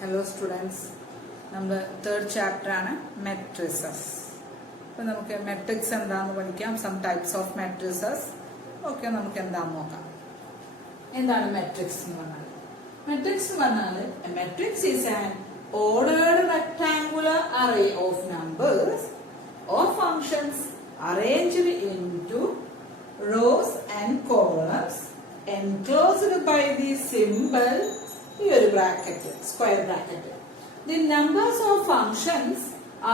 Hello students, നമ്മുടെ third chapter ആണ് matrices. അപ്പോൾ നമുക്ക് മെട്രിക്സ് എന്താണെന്ന് പഠിക്കാം. Some types of matrices. Okay, നമുക്ക് എന്താണെന്ന് നോക്കാം. എന്താണ് മെട്രിക്സ് എന്ന് പറഞ്ഞാൽ? മെട്രിക്സ് എന്ന് പറഞ്ഞാൽ matrix is an ordered rectangular array of numbers or functions arranged into rows and columns enclosed by the symbol bracket, square bracket. The numbers of functions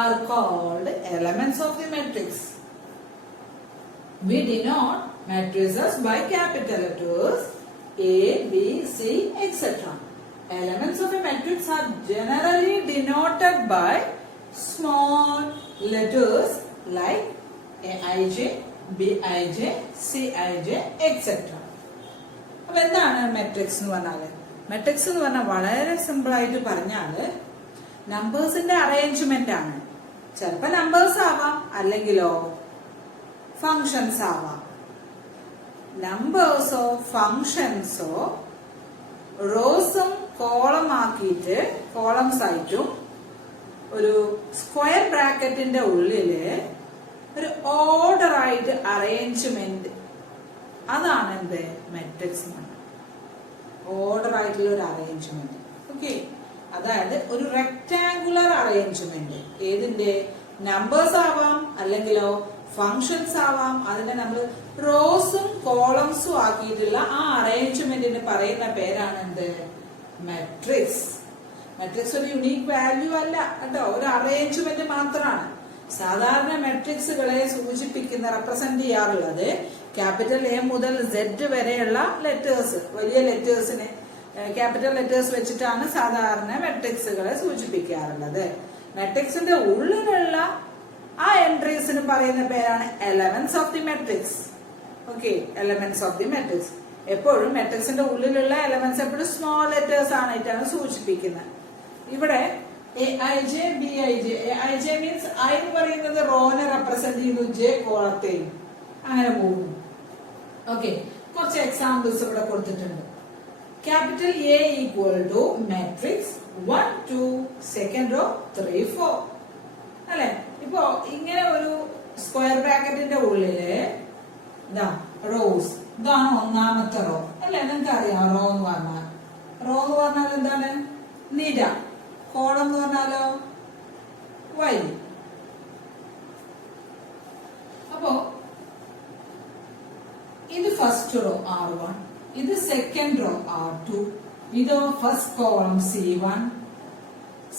are called elements of the matrix. We denote matrices by capital letters A, B, C, etc. Elements of a matrix are generally denoted by small letters like Aij, Bij, Cij, etc. അപ്പോൾ എന്താണ് matrix എന്ന് പറഞ്ഞാൽ? Matrix എന്ന് പറഞ്ഞാൽ വളരെ simple ആയിട്ട് പറഞ്ഞാല് നമ്പേഴ്സിന്റെ arrangement ആണ്. ചിലപ്പോ നമ്പേഴ്സ് ആവാം, അല്ലെങ്കിലോ ഫങ്ഷൻസ് ആവാം. നമ്പേഴ്സോ ഫങ്ഷൻസോ റോസും കോളം ആക്കിയിട്ട് കോളംസ് ആയിട്ടും ഒരു സ്ക്വയർ ബ്രാക്കറ്റിന്റെ ഉള്ളില് ഒരു ഓർഡർ ആയിട്ട് അറേഞ്ച്മെന്റ്, അതാണ് എന്ത് മെട്രിക്സ്. ഓർഡർ ആയിട്ടുള്ള ഒരു അറേഞ്ച്മെന്റ്. ഓക്കെ, അതായത് ഒരു റെക്ടാങ്കുലർ അറേഞ്ച്മെന്റ്. ഏതിന്റെ? നമ്പേഴ്സ് ആവാം, അല്ലെങ്കിലോ ഫങ്ഷൻസ് ആവാം. അതിനെ നമ്മൾ റോസും കോളംസും ആക്കിയിട്ടുള്ള ആ അറേഞ്ച്മെന്റിന് പറയുന്ന പേരാണ് എന്ത്? മെട്രിക്സ്. മെട്രിക്സ് ഒരു യുണീക് വാല്യൂ അല്ല കേട്ടോ, ഒരു അറേഞ്ച്മെന്റ് മാത്രമാണ്. സാധാരണ മെട്രിക്സുകളെ സൂചിപ്പിക്കുന്ന റെപ്രസെന്റ് ചെയ്യാറുള്ളത് ക്യാപിറ്റൽ എ മുതൽ സെഡ് വരെയുള്ള ലെറ്റേഴ്സ്, വലിയ ലെറ്റേഴ്സിനെ ക്യാപിറ്റൽ ലെറ്റേഴ്സ് വെച്ചിട്ടാണ് സാധാരണ മെട്രിക്സുകളെ സൂചിപ്പിക്കാറുള്ളത്. മെട്രിക്സിന്റെ ഉള്ളിലുള്ള ആ എൻട്രീസിന് പറയുന്ന പേരാണ് elements of the matrix. Okay, elements of the matrix. എപ്പോഴും മെട്രിക്സിന്റെ ഉള്ളിലുള്ള എലമെന്റ്സ് എപ്പോഴും സ്മോൾ ലെറ്റേഴ്സ് ആയിട്ടാണ് സൂചിപ്പിക്കുന്നത്. ഇവിടെ Aij, Bij. Aij means I എന്ന് പറയുന്നത് റോനെ റെപ്രസെന്റ് ചെയ്യുന്നു, ജെ കോളത്തെയും, അങ്ങനെ പോകുന്നു. ഓക്കെ, കുറച്ച് എക്സാമ്പിൾസ് ഇവിടെ കൊടുത്തിട്ടുണ്ട്. Capital A equal to matrix 1 2 second row 3 4 അല്ലെ. ഇപ്പോ ഇങ്ങനെ ഒരു സ്ക്വയർ ബ്രാക്കറ്റിന്റെ ഉള്ളില് ഇതാ റോസ്, ഇതാണ് ഒന്നാമത്തെ റോ അല്ലെ. നിങ്ങൾക്ക് അറിയാം റോ എന്ന് പറഞ്ഞാൽ? റോ എന്ന് പറഞ്ഞാൽ എന്താണ്? നിര. കോളം എന്ന് പറഞ്ഞാലോ വരി. അപ്പോ ഇത് ഫസ്റ്റ് റോ R1, ഇത് സെക്കൻഡ് റോ R2, ഇതോ first column C1,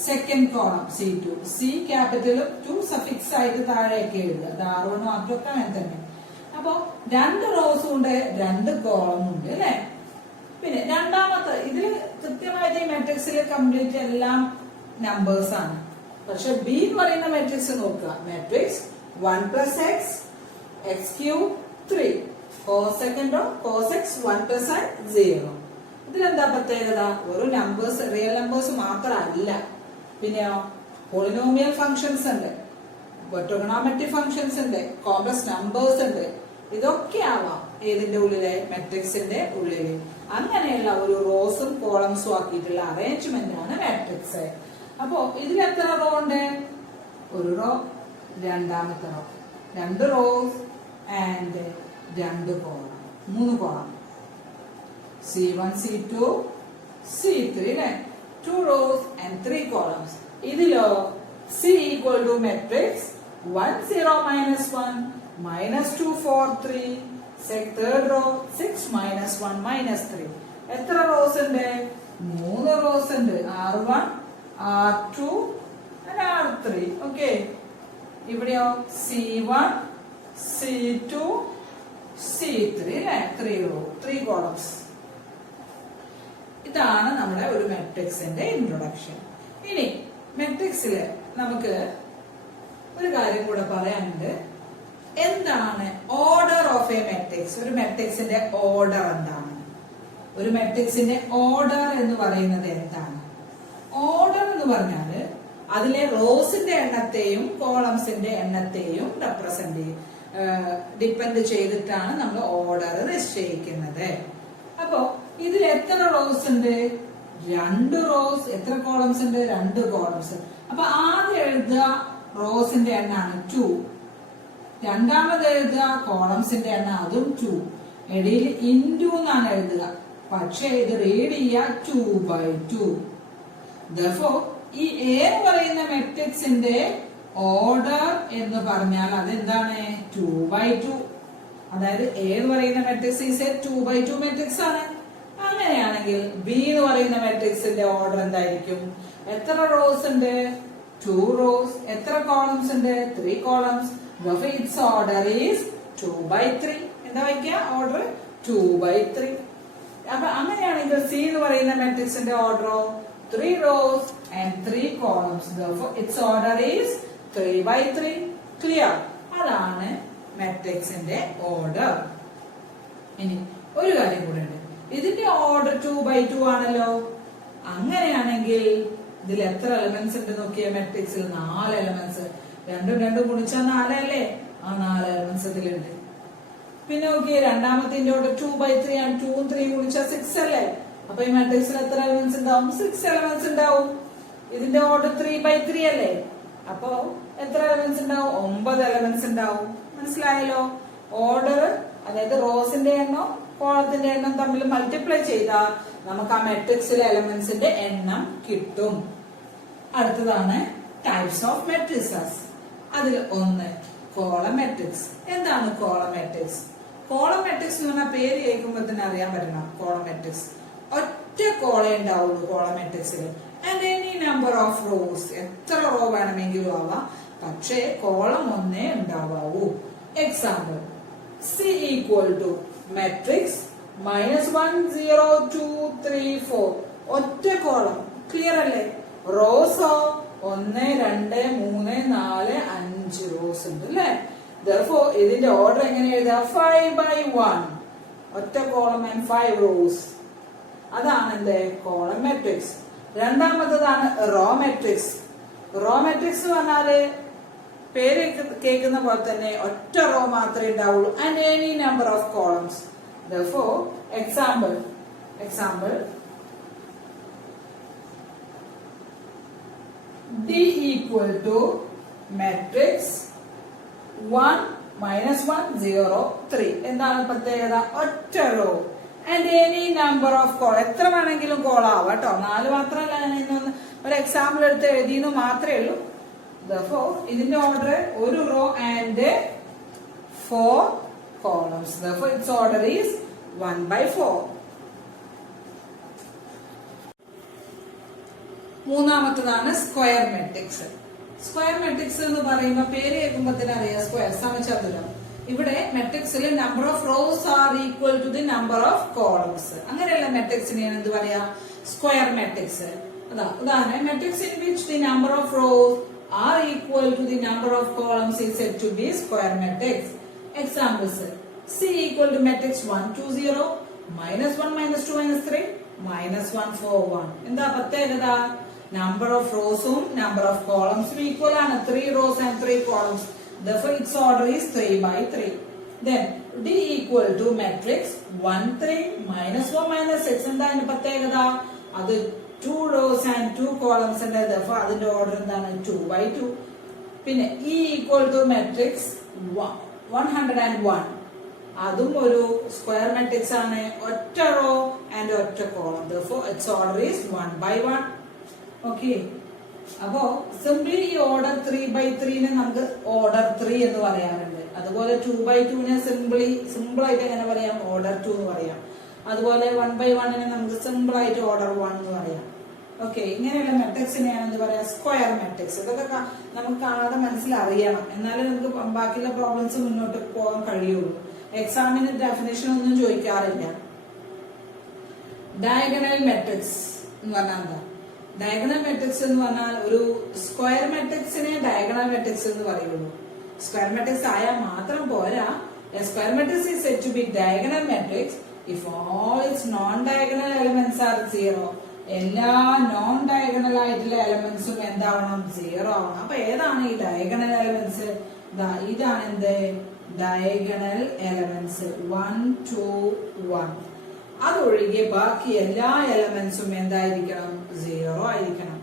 second column C2. C ക്യാപിറ്റലും 2 suffix ആയിട്ട് താഴേക്ക് എഴുതുക. അത് R1 R2 ഒക്കെ അങ്ങനെ തന്നെ. അപ്പോ രണ്ട് റോസും ഉണ്ട്, രണ്ട് കോളമും ഉണ്ട് അല്ലെ. പിന്നെ രണ്ടാമത്തെ ഇതിൽ കൃത്യമായിട്ട് ഈ മെട്രിക്സിൽ കംപ്ലീറ്റ് എല്ലാം നമ്പേഴ്സ് ആണ്. പക്ഷെ ബി എന്ന് പറയുന്ന മെട്രിക്സ് നോക്കുക. Matrix 1 + x, x³ 3, cos സെക്കൻഡോ cos x 1 + i 0. ഇതിലെന്താ പ്രത്യേകത? ഒരു നമ്പേഴ്സ്, റിയൽ നമ്പേഴ്സ് മാത്രമല്ല, പിന്നെയോ പോളിനോമിയൽ ഫങ്ഷൻസ് ഉണ്ട്, ട്രിഗണോമെട്രിക് ഫങ്ഷൻസ് ഉണ്ട്, കോംപ്ലക്സ് നമ്പേഴ്സ് ഉണ്ട്. ഇതൊക്കെ ആവാം ഏതിന്റെ ഉള്ളിലെ? മെട്രിക്സിന്റെ ഉള്ളില്. അങ്ങനെയുള്ള ഒരു റോസും കോളംസും ആക്കിയിട്ടുള്ള അറേഞ്ച്മെന്റ് ആണ് മെട്രിക്സ്. അപ്പോ ഇതിൽ എത്ര റോ ഉണ്ട്? ഒരു റോ, രണ്ടാമത്തെ റോ, രണ്ട് റോസ് ആൻഡ് രണ്ട് column, 3 column. C1 C2 C3 അല്ലെ. 2 rows and 3 columns. ഇതിലോ C equal to matrix 1 0 -1 -2 4 3. third row 6 -1 -3. എത്ര റോസ് ഉണ്ട്? 3 റോസ് ഉണ്ട്. R1 R2 and R3. Okay, ഇവിടെയോ C1 C2 C3 അല്ലെ. 3 row 3 columns. ഇതാണ് നമ്മുടെ ഒരു മെട്രിക്സിന്റെ ഇൻട്രൊഡക്ഷൻ. ഇനി മെട്രിക്സില് നമുക്ക് ഒരു കാര്യം കൂടെ പറയാനുണ്ട്. എന്താണ് ഓർഡർ ഓഫ് എ മെട്രിക്സ്? ഒരു മെട്രിക്സിന്റെ ഓർഡർ എന്താണ്? ഒരു മെട്രിക്സിന്റെ ഓർഡർ എന്ന് പറയുന്നത് എന്താണ്? ഓർഡർ എന്ന് പറഞ്ഞാല് അതിലെ റോസിന്റെ എണ്ണത്തെയും കോളംസിന്റെ എണ്ണത്തെയും ഡിപ്പെൻഡ് ചെയ്തിട്ടാണ് നമ്മൾ ഓർഡർ നിശ്ചയിക്കുന്നത്. അപ്പോ ഇതിൽ എത്ര റോസ് ഉണ്ട്? 2 റോസ്. എത്ര കോളംസ് ഉണ്ട്? 2 കോളംസ്. അപ്പൊ ആദ്യം എഴുതുക റോസിന്റെ എണ്ണാണ് 2. രണ്ടാമത് എഴുതുക കോളംസിന്റെ എണ്ണ, അതും 2. ഇടയിൽ ഇൻറ്റു എന്നാണ് എഴുതുക. പക്ഷെ ഇത് റീഡ് ചെയ്യുക 2/2. Therefore, ഈ എ എന്ന് പറയുന്ന മെട്രിക്സിന്റെ ഓർഡർ എന്ന് പറഞ്ഞാൽ അതെന്താണ്? 2/2. അതായത് എ എന്ന് പറയുന്ന മെട്രിക്സ് ഈസ് എ 2/2 മെട്രിക്സ് ആണ്. അങ്ങനെയാണെങ്കിൽ ബി എന്ന് പറയുന്ന മെട്രിക്സിന്റെ ഓർഡർ എന്തായിരിക്കും? എത്ര റോസ് ഉണ്ട്? 2 റോസ്. എത്ര കോളംസ് ഉണ്ട്? 3 columns. Therefore, its order is 2/3. എന്താ വയ്ക്കുക? ഓർഡർ 2/3. അപ്പൊ അങ്ങനെയാണെങ്കിൽ സി എന്ന് പറയുന്ന മെട്രിക്സിന്റെ ഓർഡറോ 3 rows and 3 columns. Therefore, its order is 3/3. Clear? അതാണ് മെട്രിക്സിന്റെ ഓർഡർ. ഇനി ഒരു കാര്യം കൂടെ ഉണ്ട്. ഇതിന്റെ ഓർഡർ 2/2 ആണല്ലോ. അങ്ങനെയാണെങ്കിൽ ഇതിൽ എത്ര എലമെന്റ്സ് ഉണ്ട് നോക്കിയ മെട്രിക്സിൽ? 4 എലമെന്റ്സ്. 2 2 ഗുണിച്ചാൽ 4 അല്ലേ? ആ 4 എലമെന്റ്സ് ഇതിലുണ്ട്. പിന്നെ നോക്കിയേ, രണ്ടാമത്തെ ഓർഡർ 2/3 ആണ്. 2 3 ഗുണിച്ചാൽ 6 അല്ലേ? അപ്പൊ ഈ മെട്രിക്സിൽ എത്ര എലമെന്റ്സ് ഉണ്ടാവും? 6 എലമെന്റ്സ് ഉണ്ടാവും. ഇതിന്റെ ഓർഡർ 3/3 അല്ലേ? അപ്പൊ എത്ര എലമെന്റ്സ് ഉണ്ടാവും? 9 എലമെന്റ്സ് ഉണ്ടാവും. മനസ്സിലായല്ലോ? ഓർഡർ അതായത് റോസിന്റെ എണ്ണം കോളത്തിന്റെ എണ്ണം തമ്മിൽ മൾട്ടിപ്ലൈ ചെയ്താൽ നമുക്ക് ആ മെട്രിക്സിലെ എലമെന്റ്സിന്റെ എണ്ണം കിട്ടും. അടുത്തതാണ് ടൈപ്സ് ഓഫ് മെട്രിക്സസ്. അതിൽ ഒന്ന് കോളം മെട്രിക്സ്. എന്താണ് കോളം മെട്രിക്സ്? കോളം മെട്രിക്സ് എന്ന് പറഞ്ഞാൽ പേര് കേൾക്കുമ്പോൾ തന്നെ അറിയാൻ പറ്റണം. കോളം മെട്രിക്സ് ഒറ്റ കോളേ ഉണ്ടാവുള്ളൂ കോളം മെട്രിക്സിൽ. And any number of rows. എത്ര റോ വേണമെങ്കിലും ആവാം, പക്ഷേ കോളം ഒന്നേ ഉണ്ടാവാവൂ. Example, C equal to matrix -1 0 2 3 4. ഒറ്റ കോളം. ക്ലിയർ അല്ലേ? റോസോ 1 2 3 4 5 റോസ് ഉണ്ട് അല്ലേ? Therefore, ഇതിന്റെ ഓർഡർ എങ്ങനെ എഴുതാം? 5/1. ഒറ്റ കോളം ആൻഡ് 5 റോസ്. അതാണ് എന്ത്? Column matrix. രണ്ടാമത്തതാണ് റോ മെട്രിക്സ്. റോ മെട്രിക്സ് എന്ന് പറഞ്ഞാല് പേര് കേൾക്കുന്ന പോലെ തന്നെ ഒറ്റ റോ മാത്രമേ ഉണ്ടാവുള്ളൂ. And any number of columns. Therefore, example D equal to matrix 1 -1 0 3. എന്താണ് പ്രത്യേകത? ഒറ്റ row and any number of col. എത്ര വേണമെങ്കിലും കോൾ ആവാം കേട്ടോ. 4 മാത്രമല്ല. ഞാൻ ഇന്നൊന്ന് ഒരു എക്സാമ്പിൾ എടുത്ത് എഴുതിയെന്ന് മാത്രമേ ഉള്ളൂ. Therefore, ഇതിന്റെ ഓർഡർ ഒരു row and 4 columns. Therefore, its order is 1/4. മൂന്നാമത്തതാണ് സ്ക്വയർ മെട്രിക്സ്. സ്ക്വയർ മെട്രിക്സ് എന്ന് പറയുമ്പോൾ പേര് കേൾക്കുമ്പോൾ തന്നെ അറിയാം, സ്ക്വയർ സമചതുരം. ഇവിടെ മെട്രിക്സിൽ number of rows are equal to the number of columns. അങ്ങനെയുള്ള മെട്രിക്സിനെയാണ് എന്ത് പറയാ? Square matrix. ഉദാഹരണം, matrix in which the number of rows are equal to the number of columns is said to be square matrix. Examples, C equal to matrix 1 2 0 -1 -2 -3 -1 4 1. എന്താ പ്രത്യേകത? Number of റോസും number of കോളംസും equal ആണ്. 3 rows and 3 columns. Therefore, its order is 3/3. Then D equal to matrix 1 3 -1 -6. എന്താ അതിന്റെ പ്രത്യേകത? അത് 2 rows and 2 columns ഉണ്ട്. Therefore, അതിന്റെ ഓർഡർ എന്താണ്? 2/2. പിന്നെ E equal to matrix 101. അതും ഒരു സ്ക്വയർ മെട്രിക്സ് ആണ്. ഒറ്റ റോ ആൻഡ് ഒറ്റ column. Therefore, its order is 1/1. Okay. അപ്പോ സിംപ്ലി ഈ ഓർഡർ 3/3 നമുക്ക് ഓർഡർ 3 എന്ന് പറയാറുണ്ട്. അതുപോലെ 2/2 സിമ്പിൾ ആയിട്ട് എങ്ങനെ പറയാം? ഓർഡർ 2 എന്ന് പറയാം. അതുപോലെ 1/1 നമുക്ക് സിമ്പിൾ ആയിട്ട് ഓർഡർ 1 എന്ന് പറയാം. ഓക്കെ, ഇങ്ങനെയുള്ള മെട്രിക്സിനെയാണ് എന്ത് പറയാ? Square matrix. ഇതൊക്കെ നമുക്ക് കാണാതെ മനസ്സിലറിയണം, എന്നാലേ നമുക്ക് ബാക്കിയുള്ള പ്രോബ്ലംസ് മുന്നോട്ട് പോകാൻ കഴിയുള്ളൂ. എക്സാമിന് ഡെഫിനേഷൻ ഒന്നും ചോദിക്കാറില്ല. ഡയഗണൽ മെട്രിക്സ് എന്ന് പറഞ്ഞാൽ എന്താ? ഡയഗണൽ മെട്രിക്സ് എന്ന് പറഞ്ഞാൽ ഒരു സ്ക്വയർ മെട്രിക്സിനെ ഡയഗണൽ മെട്രിക്സ് എന്ന് പറയുള്ളൂ. സ്ക്വയർ മെട്രിക്സ് ആയാൽ മാത്രം പോരാ. A square matrix is said to be diagonal matrix if all its non-diagonal elements are 0. എല്ലാ നോൺ ഡയഗണൽ ആയിട്ടുള്ള എലമെന്റ്സും എന്താവണം? 0 ആവണം. അപ്പൊ ഏതാണ് ഈ ഡയഗണൽ എലമെന്റ്സ്? ഇതാണ് എന്ത്? Diagonal elements 1 2 1. അതൊഴികെ ബാക്കി എല്ലാ എലമെന്റ്സും എന്തായിരിക്കണം? 0 ആയിരിക്കണം.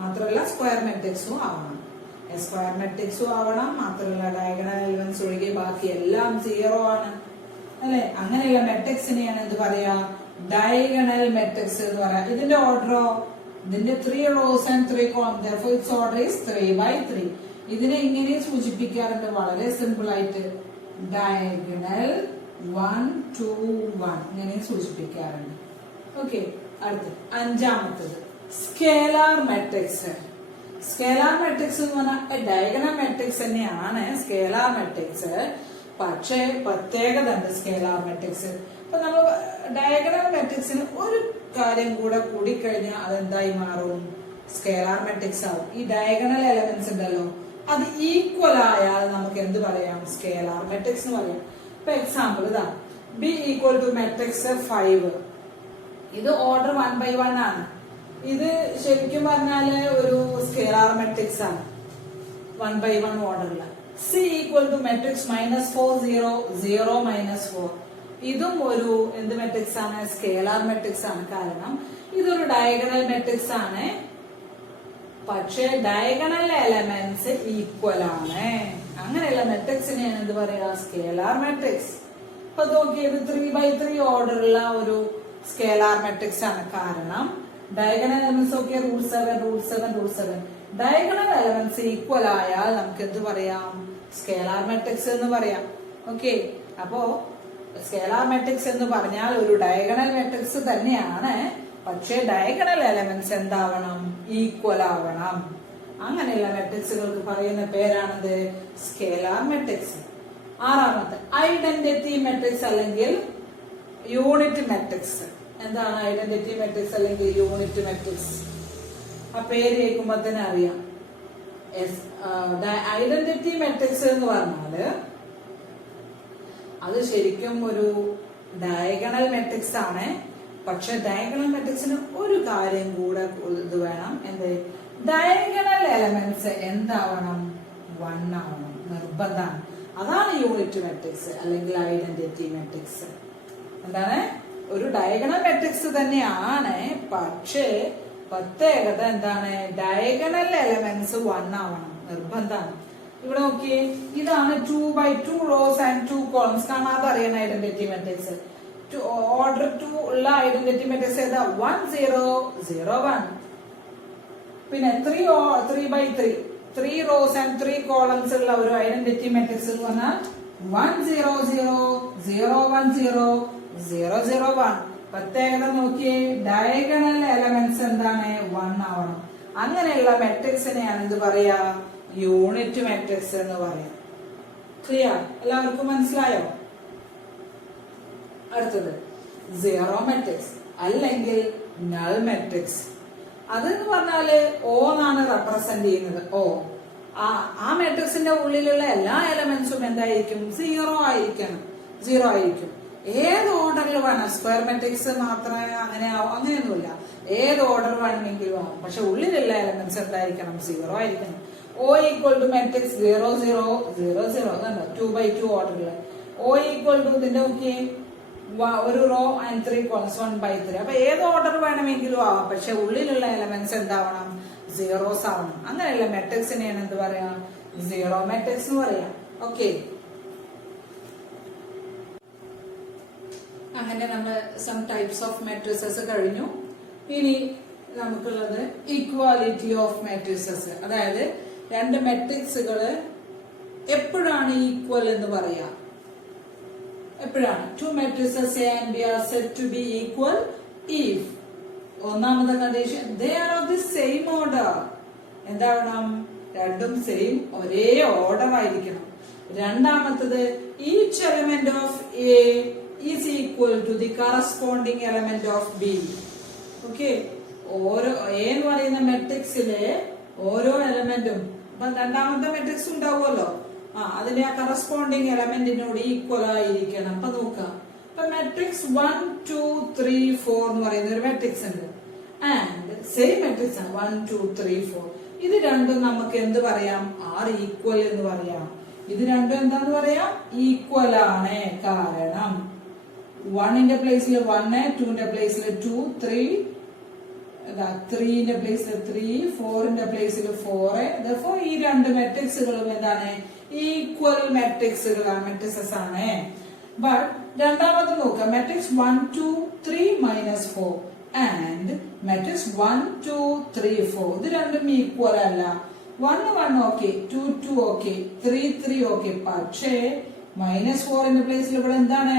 മാത്രമല്ല സ്ക്വയർ മെട്രിക്സും ആവണം. സ്ക്വയർ മെട്രിക്സും ആവണം. മാത്രമല്ല ഡയഗണൽ എലമെന്റ്സ് ഒഴികെ ബാക്കി എല്ലാം 0 ആണ് അല്ലെ? അങ്ങനെയുള്ള മെട്രിക്സിനെയാണ് എന്ത് പറയാ? ഡയഗണൽ മെട്രിക്സ് എന്ന് പറയാം. ഇതിന്റെ ഓർഡറോ? ഇതിന്റെ 3 rows and 3 columns. Therefore its order is 3/3. ഇതിനെ ഇങ്ങനെ സൂചിപ്പിക്കാറുണ്ട് വളരെ സിമ്പിൾ ആയിട്ട്. ഡയഗണൽ 1 2 1 ഇങ്ങനെ സൂചിപ്പിക്കാറുണ്ട്. ഓക്കെ, അടുത്ത അഞ്ചാമത്തത് സ്കേലാർ മെട്രിക്സ്. സ്കേലാർ മെട്രിക്സ് എന്ന് പറഞ്ഞാൽ ഡയഗണൽ മെട്രിക്സ് തന്നെയാണ് സ്കേലാർ മെട്രിക്സ്. പക്ഷേ പ്രത്യേകത ഉണ്ട് സ്കേലാർ മെട്രിക്സ്. ഇപ്പൊ നമ്മൾ ഡയഗണൽ മെട്രിക്സിന് ഒരു കാര്യം കൂടെ കൂടിക്കഴിഞ്ഞാൽ അതെന്തായി മാറും? സ്കേലാർ മെട്രിക്സ് ആവും. ഈ ഡയഗണൽ എലമെന്റ്സ് ഉണ്ടല്ലോ, അത് ഈക്വൽ ആയാൽ നമുക്ക് എന്ത് പറയാം? സ്കേലാർ മെട്രിക്സ് എന്ന് പറയാം. ഇപ്പൊ എക്സാമ്പിൾ ഇതാ, ബി ഈക്വൽ ടു മെട്രിക്സ് 5. ഇത് ഓർഡർ 1/1 ആണ്. ഇത് ശരിക്കും പറഞ്ഞാല് ഒരു സ്കേലാർ മെട്രിക്സ് ആണ് 1/1 ഓർഡറിൽ. C equal to matrix -4 0 0 -4. ഇതും ഒരു എന്ത് മെട്രിക്സ് ആണ്? സ്കേലാർ മെട്രിക്സ് ആണ്. കാരണം ഇതൊരു ഡയഗണൽ മെട്രിക്സ് ആണ്. പക്ഷെ ഡയഗണൽ എലമെന്റ്സ് ഈക്വൽ ആണ്. അങ്ങനെയുള്ള മെട്രിക്സിനെയാണ് എന്ത് പറയാ? Scalar matrix. ഇപ്പൊ നോക്കിയത് 3/3 ഓർഡറുള്ള ഒരു സ്കേലാർ മെട്രിക്സ് ആണ്. കാരണം ഡയഗണൽ എലമെന്റ്സ് ഒക്കെ √7 ഡയഗണൽ എലമെന്റ്സ് ഈക്വൽ ആയാൽ നമുക്ക് എന്ത് പറയാം? സ്കേലാർ മെട്രിക്സ് എന്ന് പറയാം. ഓക്കെ, അപ്പോ സ്കേലാർ മെട്രിക്സ് എന്ന് പറഞ്ഞാൽ ഒരു ഡയഗണൽ മെട്രിക്സ് തന്നെയാണ്. പക്ഷെ ഡയഗണൽ എലമെന്റ്സ് എന്താവണം? ഈക്വൽ ആവണം. അങ്ങനെയുള്ള മെട്രിക്സുകൾക്ക് പറയുന്ന പേരാണത് സ്കേലാർ മെട്രിക്സ്. ആറാമത്തെ ഐഡന്റിറ്റി മെട്രിക്സ് അല്ലെങ്കിൽ യൂണിറ്റ് മെട്രിക്സ്. എന്താണ് ഐഡന്റിറ്റി മെട്രിക്സ് അല്ലെങ്കിൽ യൂണിറ്റ് മെട്രിക്സ്? ആ പേര് കേൾക്കുമ്പോ തന്നെ അറിയാം. ഐഡന്റിറ്റി മെട്രിക്സ് എന്ന് പറഞ്ഞാല് അത് ശരിക്കും ഒരു ഡയഗണൽ മെട്രിക്സ് ആണ്. പക്ഷെ ഡയഗണൽ മെട്രിക്സിന് ഒരു കാര്യം കൂടെ ഇത് വേണം. എന്ത്? Diagonal elements എന്താവണം? 1 ആവണം, നിർബന്ധമാണ്. അതാണ് യൂണിറ്റ് മെട്രിക്സ് അല്ലെങ്കിൽ ഐഡന്റിറ്റി മെട്രിക്സ്. എന്താണ്? ഒരു ഡയഗണൽ മെട്രിക്സ് തന്നെയാണ്. പക്ഷേ പ്രത്യേകത എന്താണ്? ഡയഗണൽ എലമെന്റ്സ് 1 ആവണം, നിർബന്ധമാണ്. ഇവിടെ നോക്കിയേ, ഇതാണ് 2/2 rows and 2 columns. കാണാതെ അറിയണം ഐഡന്റിറ്റി മെട്രിക്സ്. ഓർഡർ 2 ഉള്ള ഐഡന്റിറ്റി മെട്രിക്സ് ഏതാ? 1 0 0 1. പിന്നെ 3 rows and 3 columns ഉള്ള ഒരു ഐഡന്റിറ്റി മെട്രിക്സ് എന്ന് പറഞ്ഞാൽ 1 0 0 0 1 0 0 0 1. പ്രത്യേകത നോക്കിയേ, ഡയഗണൽ എലമെന്റ്സ് എന്താണ്? 1 ആവണം. അങ്ങനെയുള്ള മെട്രിക്സിനെയാണ് എന്ത് പറയാ? യൂണിറ്റ് മെട്രിക്സ് എന്ന് പറയാം. ക്ലിയർ? എല്ലാവർക്കും മനസ്സിലായോ? അടുത്തത് സീറോ മെട്രിക്സ് അല്ലെങ്കിൽ നൾ മെട്രിക്സ്. അതെന്ന് പറഞ്ഞാല് O എന്നാണ് റെപ്രസെന്റ് ചെയ്യുന്നത്. ആ മെട്രിക്സിന്റെ ഉള്ളിലുള്ള എല്ലാ എലമെന്റ്സും എന്തായിരിക്കും? 0 ആയിരിക്കണം. ഏത് ഓർഡറിൽ വേണം? സ്ക്വയർ മെട്രിക്സ് മാത്രമേ അങ്ങനെ ആവും, അങ്ങനെയൊന്നുമില്ല. ഏത് ഓർഡർ വേണമെങ്കിലും ആവും. പക്ഷെ ഉള്ളിലുള്ള എലമെന്റ്സ് എന്തായിരിക്കണം? 0 ആയിരിക്കണം. O ഈക്വൽ ടു മെട്രിക്സ് 0 0 0 0 അതുണ്ടോ 2/2 ഓർഡറിൽ. O ഈക്വൽ ടു ഇതിന്റെ നോക്കിയേ, ഒരു റോ ആൻഡ് 3 columns 1/3. അപ്പൊ ഏത് ഓർഡർ വേണമെങ്കിലും ആവാം. പക്ഷെ ഉള്ളിലുള്ള എലമെന്റ്സ് എന്താവണം? 0s ആവണം. അങ്ങനെയുള്ള മെട്രിക്സിനെയാണ് എന്ത് പറയാ? സീറോ മെട്രിക്സ് എന്ന് പറയാം. ഓക്കെ, അങ്ങനെ നമ്മൾ സം ടൈപ്സ് ഓഫ് മെട്രിസസ് കഴിഞ്ഞു. ഇനി നമുക്കുള്ളത് ഈക്വാലിറ്റി ഓഫ് മെട്രിസസ്. അതായത് രണ്ട് മെട്രിക്സുകള് എപ്പോഴാണ് ഈക്വൽ എന്ന് പറയാ? എപ്പോഴാണ്? To matrices A and B are said to be equal if ഒന്നാമത്തെ condition they are of the same order. എന്താവണം? രണ്ടും സെയിം ഒരേ ഓർഡർ ആയിരിക്കണം. രണ്ടാമത്തത് each element of A is equal to the corresponding element of B. Okay, ഓരോ A എന്ന് പറയുന്ന മെട്രിക്സിലെ ഓരോ എലമെന്റും രണ്ടാമത്തെ മെട്രിക്സ് ഉണ്ടാവുമല്ലോ, അതിന്റെ ആ കറസ്പോണ്ടിങ് എലമെന്റിനോട് ഈക്വൽ ആയിരിക്കണം. അപ്പൊ നോക്കാം, ഇപ്പൊ മെട്രിക്സ് 1 2 3 4 എന്ന് പറയുന്ന ഒരു മെട്രിക്സ് ഉണ്ട്. ആൻഡ് സെയിം മെട്രിക്സ് ആണ് 1 2 3 4. ഇത് രണ്ടും നമുക്ക് എന്ത് പറയാം? ആർ ഈക്വൽ എന്ന് പറയാം. ഇത് രണ്ടും എന്താന്ന് പറയാം? ഈക്വൽ ആണ്. കാരണം 1ന്റെ പ്ലേസിൽ 1, 2ന്റെ പ്ലേസിൽ 2, 3ന്റെ പ്ലേസിൽ 3, 4ന്റെ പ്ലേസിൽ 4. therefore ഈ രണ്ട് മെട്രിക്സുകളും എന്താണ്? ഈക്വൽ മെട്രിക്സസ് ആണ്. ബട്ട് രണ്ടാമത് നോക്കാം, മെട്രിക്സ് 1, 2, 3 മൈനസ് 4 ആൻഡ് മെട്രിക്സ് 1, 2, 3, 4 ഇത് രണ്ടും ഈക്വൽ അല്ല. 1, 1 ഓക്കെ, 2, 2 ഓക്കെ, 3, 3 ഓക്കെ. പക്ഷേ -4ന്റെ പ്ലേസിൽ ഇവിടെ എന്താണ്?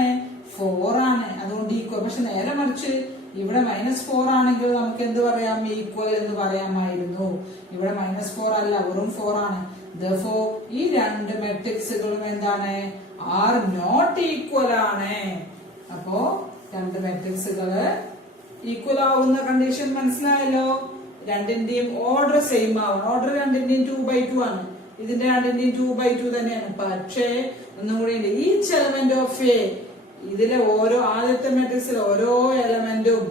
4 ആണ്. അതുകൊണ്ട് ഈക്വൽ. പക്ഷെ നേരെ മറിച്ച് ഇവിടെ -4 ആണെങ്കിൽ നമുക്ക് എന്ത് പറയാം? ഈക്വൽ എന്ന് പറയാമായിരുന്നു. ഇവിടെ -4 അല്ല, വെറും 4 ആണ്. therefore ഈ രണ്ട് മെട്രിക്സുകളും എന്താണ്? ആർ നോട്ട് ഈക്വൽ ആണ്. അപ്പോ രണ്ട് മെട്രിക്സുകള് ഈക്വൽ ആവുന്ന കണ്ടീഷൻ മനസ്സിലായല്ലോ. രണ്ടിന്റെയും ഓർഡർ സെയിം ആവണം. ഓർഡർ രണ്ടിന്റെയും 2/2 ആണ്. ഇതിന്റെ രണ്ടിന്റെയും 2/2 തന്നെയാണ്. പക്ഷേ ഒന്നുകൂടി ഈച്ച് എലമെന്റ് ഓഫ് എ, ഇതിലെ ഓരോ ആദ്യത്തെ മെട്രിക്സിലെ ഓരോ എലമെന്റും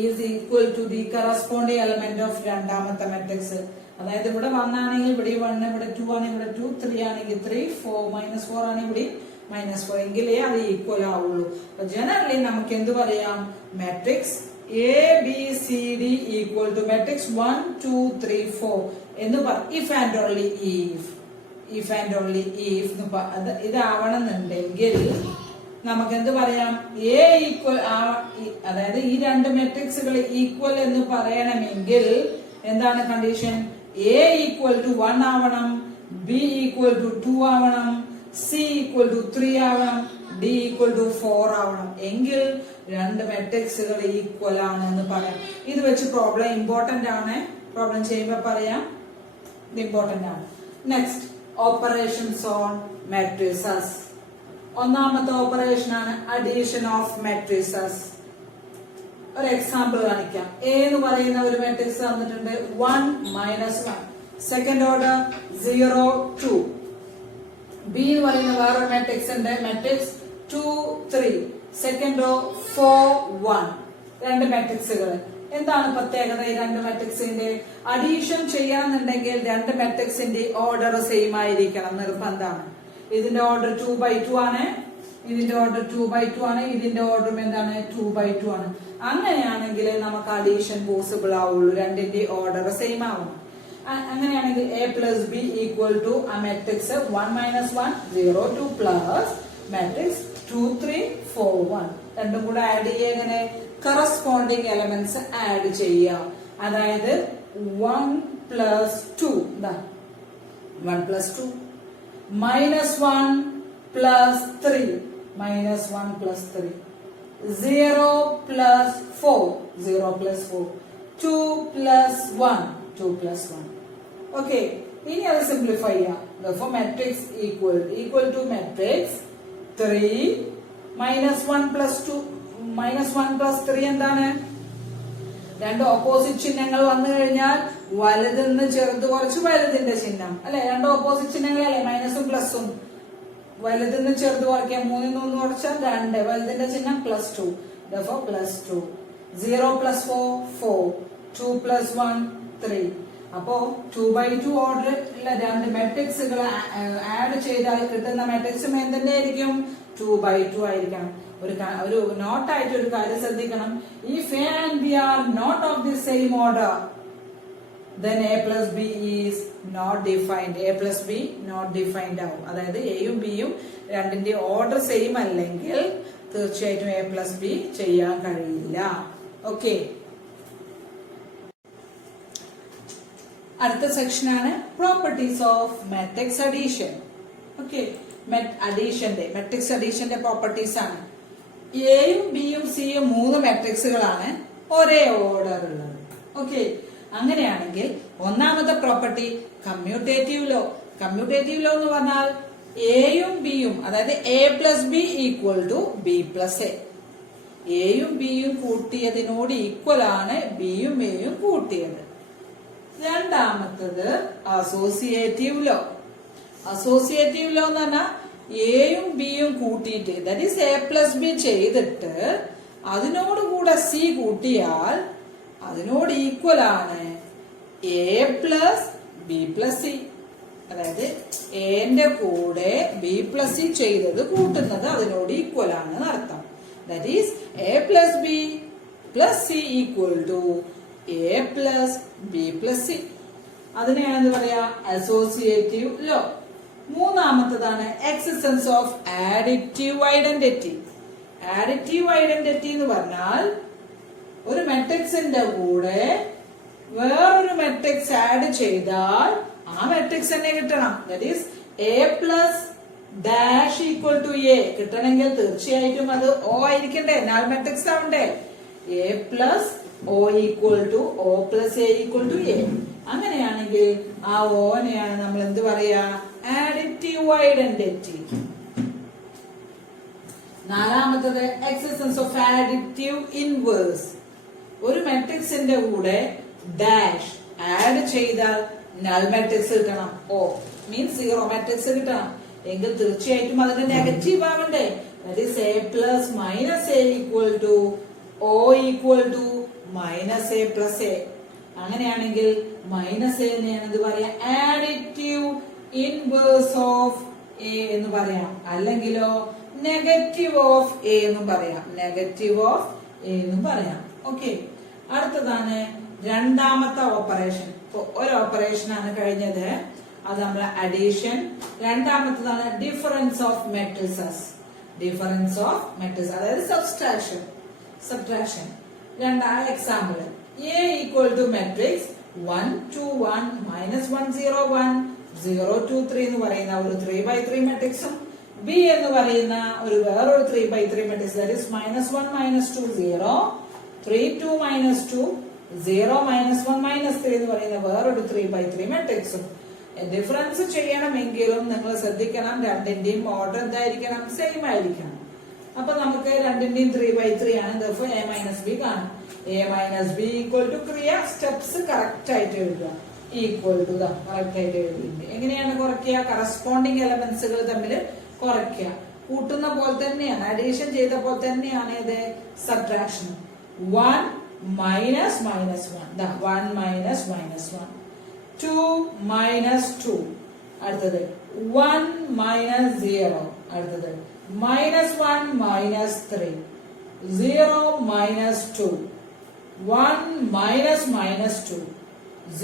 is equal to the corresponding element of രണ്ടാമത്തെ മെട്രിക്സ്. അതായത് ഇവിടെ 1 ആണെങ്കിൽ ഇവിടെ 1, ഇവിടെ 2 ആണെങ്കിൽ ഇവിടെ 2, 3 ആണെങ്കിൽ 3, -4 ആണെങ്കിൽ ഇവിടെ -4 എങ്കിലേ അത് ഈക്വൽ ആവുള്ളൂ. അപ്പൊ ജനറലി നമുക്ക് എന്ത് പറയാം? Matrix ABCD equal to matrix 1, 2, 3, 4 എന്ന് പറ. ഇഫ് ആൻഡ് ഓൺലി ഇഫ് ഇതാവണമെന്നുണ്ടെങ്കിൽ നമുക്ക് എന്ത് പറയാം? എ ഈക്വൽ അതായത് ഈ രണ്ട് മെട്രിക്സുകൾ ഈക്വൽ എന്ന് പറയണമെങ്കിൽ എന്താണ് കണ്ടീഷൻ? എ ഈക്വൽ ടു 1 ആവണം, ബി ഈക്വൽ ടു 2 ആവണം, സി ഈക്വൽ ടു 3 ആവണം, ഡി ഈക്വൽ ടു 4 ആവണം. എങ്കിൽ രണ്ട് മെട്രിക്സുകൾ ഈക്വൽ ആണ് എന്ന് പറയാം. ഇത് വെച്ച് പ്രോബ്ലം ഇമ്പോർട്ടന്റ് ആണ്. പ്രോബ്ലം ചെയ്യുമ്പോൾ പറയാം, ഇത് ഇമ്പോർട്ടന്റ് ആണ്. Next, operations on matrices. ഒന്നാമത്തെ ഓപ്പറേഷൻ ആണ് അഡീഷൻ ഓഫ് മെട്രിസസ്. ഒരു എക്സാമ്പിൾ കാണിക്കാം. എ എന്ന് പറയുന്ന ഒരു മെട്രിക്സ് തന്നിട്ടുണ്ട് 1, -1. Second order 0, 2. ബി എന്ന് പറയുന്ന വേറൊരു മെട്രിക്സ് ഉണ്ട്, മെട്രിക്സ് 2, 3. Second row 4, 1. രണ്ട് മെട്രിക്സുകൾ. എന്താണ് പ്രത്യേകത ഈ രണ്ട് മെട്രിക്സിന്റെ? അഡീഷൻ ചെയ്യാന്നുണ്ടെങ്കിൽ രണ്ട് മെട്രിക്സിന്റെ ഓർഡർ സെയിം ആയിരിക്കണം, നിർബന്ധമാണ്. ഇതിന്റെ ഓർഡർ 2/2 ആണ്, ഇതിന്റെ ഓർഡർ 2/2 ആണ്, ഇതിന്റെ ഓർഡറും എന്താണ്? 2/2 ആണ്. അങ്ങനെയാണെങ്കിൽ നമുക്ക് അഡീഷൻ പോസിബിൾ ആവുള്ളൂ, രണ്ടിന്റെ ഓർഡർ സെയിം ആവണം. അങ്ങനെയാണെങ്കിൽ A plus B equal to ആ മെട്രിക്സ് 1, -1, 0, 2 പ്ലസ് മെട്രിക്സ് 2, 3, 4, 1 രണ്ടും കൂടെ ആഡ് ചെയ്യുക. എങ്ങനെ? കറസ്പോണ്ടിങ് എലമെന്റ്സ് ആഡ് ചെയ്യുക. അതായത് 1 plus 2 1 plus 2, -1 plus 3 -1 plus 3, 0 plus 4 0 plus 4, 2 plus 1 2 plus 1. Okay, ഇനി അത് സിംപ്ലിഫൈ ചെയ്യാം. Therefore matrix equal to matrix 3 -1 plus 2 -1 plus 3 എന്താണ്? രണ്ട് ഓപ്പോസിറ്റ് ചിഹ്നങ്ങൾ വന്നു കഴിഞ്ഞാൽ വലുതെന്ന് ചെറുത് കുറച്ച് വലുതിന്റെ ചിഹ്നം അല്ലെ? രണ്ട് ഓപ്പോസിറ്റ് ചിഹ്നങ്ങളല്ലേ മൈനസും പ്ലസും. വലുതെന്ന് ചെറുത് കുറയ്ക്കാം, 3 ൽ 1 കുറച്ചാൽ 2, വലുതിന്റെ ചിഹ്നം +2. Therefore +2. 0 plus 4 4, 2 plus 1 3. അപ്പോ 2/2 ഓർഡർ ഉള്ള രണ്ട് മെട്രിക്സുകൾ ആഡ് ചെയ്താൽ കിട്ടുന്ന മെട്രിക്സും എന്തിന്റെ ആയിരിക്കും? 2/2 ആയിരിക്കണം. ഒരു നോട്ടായിട്ട് ഒരു കാര്യം ശ്രദ്ധിക്കണം. If A and B are not of the same order, then A plus B is not defined. A plus B not defined ആവും. അതായത് എയും ബിയും രണ്ടിന്റെ ഓർഡർ സെയിം അല്ലെങ്കിൽ തീർച്ചയായിട്ടും A plus B ചെയ്യാൻ കഴിയില്ല. ഓക്കെ, അടുത്ത സെക്ഷനാണ് properties of matrix addition. Okay, matrix അഡീഷന്റെ പ്രോപ്പർട്ടീസ് ആണ്. എയും ബിയും സിയും 3 മെട്രിക്സുകളാണ് ഒരേ ഓർഡർ ഉള്ളത്. ഓക്കെ, അങ്ങനെയാണെങ്കിൽ ഒന്നാമത്തെ property commutative law. Commutative law എന്ന് പറഞ്ഞാൽ എയും ബിയും, അതായത് A plus B equal to B plus A. എയും ബിയും കൂട്ടിയതിനോട് ഈക്വൽ ആണ് ബിയും എയും കൂട്ടിയത്. രണ്ടാമത്തത് അസോസിയേറ്റീവ് ലോ. അസോസിയേറ്റീവ് ലോ എന്ന് പറഞ്ഞാൽ എയും ബിയും കൂട്ടിയിട്ട്, that is A plus B ചെയ്തിട്ട് അതിനോട് കൂടെ സി കൂട്ടിയാൽ അതിനോട് ഈക്വൽ ആണ് A plus B plus C. അതായത് എന്റെ കൂടെ ബി പ്ലസ് സി ചെയ്തത് കൂട്ടുന്നത് അതിനോട് ഈക്വൽ ആണ് അർത്ഥം. That is A plus B plus C equal to A plus B plus C. അതിനെയാണ് പറയാ അസോസിയേറ്റീവ് ലോ. മൂന്നാമത്തതാണ് existence of additive identity. Additive identity എന്ന് പറഞ്ഞാൽ ഒരു മെട്രിക്സിന്റെ കൂടെ വേറൊരു മെട്രിക്സ് ആഡ് ചെയ്താൽ ആ മെട്രിക്സ് തന്നെ കിട്ടണം. That is A plus dash equal to A കിട്ടണമെങ്കിൽ തീർച്ചയായിട്ടും അത് ഓ ആയിരിക്കണ്ടേ, നൾ മെട്രിക്സ് ആവണ്ടേ. A plus O equal to O plus A equal to A. അങ്ങനെയാണെങ്കിൽ ആ ഓനെയാണ് നമ്മൾ എന്ത് പറയാ, ആഡിറ്റീവ് ഐഡന്റിറ്റി. നാലാമത്തത് എക്സിസ്റ്റൻസ് ഓഫ് ആഡിറ്റീവ് ഇൻവേഴ്സ്. ഒരു മെട്രിക്സിന്റെ കൂടെ ഡാഷ് ആഡ് ചെയ്താൽ നൾ മെട്രിക്സ് കിട്ടണം. ഓ മീൻസ് സീറോ മെട്രിക്സ് കിട്ടണം എങ്കിൽ തീർച്ചയായിട്ടും അതിന്റെ നെഗറ്റീവ് ആവണ്ടേ. That is A plus minus A equal to O equal to minus A plus A. അങ്ങനെയാണെങ്കിൽ മൈനസ് എ എന്ത് പറയാം, ആഡിറ്റീവ് ഇൻവേഴ്സ് ഓഫ് എ എന്ന് പറയാം. അല്ലെങ്കിലോ നെഗറ്റീവ് ഓഫ് എ എന്നും പറയാം. നെഗറ്റീവ് ഓഫ് എ എന്നും പറയാം. ഓക്കെ, അടുത്തതാണ് രണ്ടാമത്തെ ഓപ്പറേഷൻ. ഒരു ഓപ്പറേഷൻ ആണ് കഴിഞ്ഞത്, അത് നമ്മുടെ അഡീഷൻ. രണ്ടാമത്തതാണ് difference of matrices. Difference of matrix അതായത് സബ്സ്ട്രാക്ഷൻ. സബ്ട്രാക്ഷൻ. രണ്ടാം example, A equal to matrix 1 2 1 -1 0 1 0 2 3 എന്ന് പറയുന്ന ഒരു 3x3 മെട്രിക്സും ബി എന്ന് പറയുന്ന ഒരു വേറൊരു 3x3 മെട്രിക്സ് ദാറ്റ് ഈസ് -1 -2 0 3 2 -2 0 -1 -3 എന്ന് പറയുന്ന വേറൊരു 3x3 മെട്രിക്സും. ഡിഫറൻസ് ചെയ്യണമെങ്കിലും നിങ്ങൾ ശ്രദ്ധിക്കണം, രണ്ടിന്റെയും ഓർഡർ എന്തായിരിക്കണം, സെയിം ആയിരിക്കണം. അപ്പൊ നമുക്ക് രണ്ടിന്റെയും 3x3 ആണ്, therefore a minus b കാണും. a minus b equal to ക്രിയ സ്റ്റെപ്സ് കറക്റ്റ് ആയിട്ട് എഴുതുക. ഈക്വൽ ടു കറക്റ്റ് ആയിട്ട് എഴുതിയിട്ടുണ്ട്. എങ്ങനെയാണ് കുറയ്ക്കുക, കറസ്പോണ്ടിങ് എലമെന്റ്സുകൾ തമ്മിൽ കുറയ്ക്കുക. കൂട്ടുന്ന പോലെ തന്നെയാണ്, അഡീഷൻ ചെയ്ത പോലെ തന്നെയാണ് ഇത് subtraction. 1 minus minus 1 1 minus minus 1 2 minus 2 അടുത്തത് 1 minus 0 അടുത്തത് -1 minus 3 0 minus 2 1 minus minus 2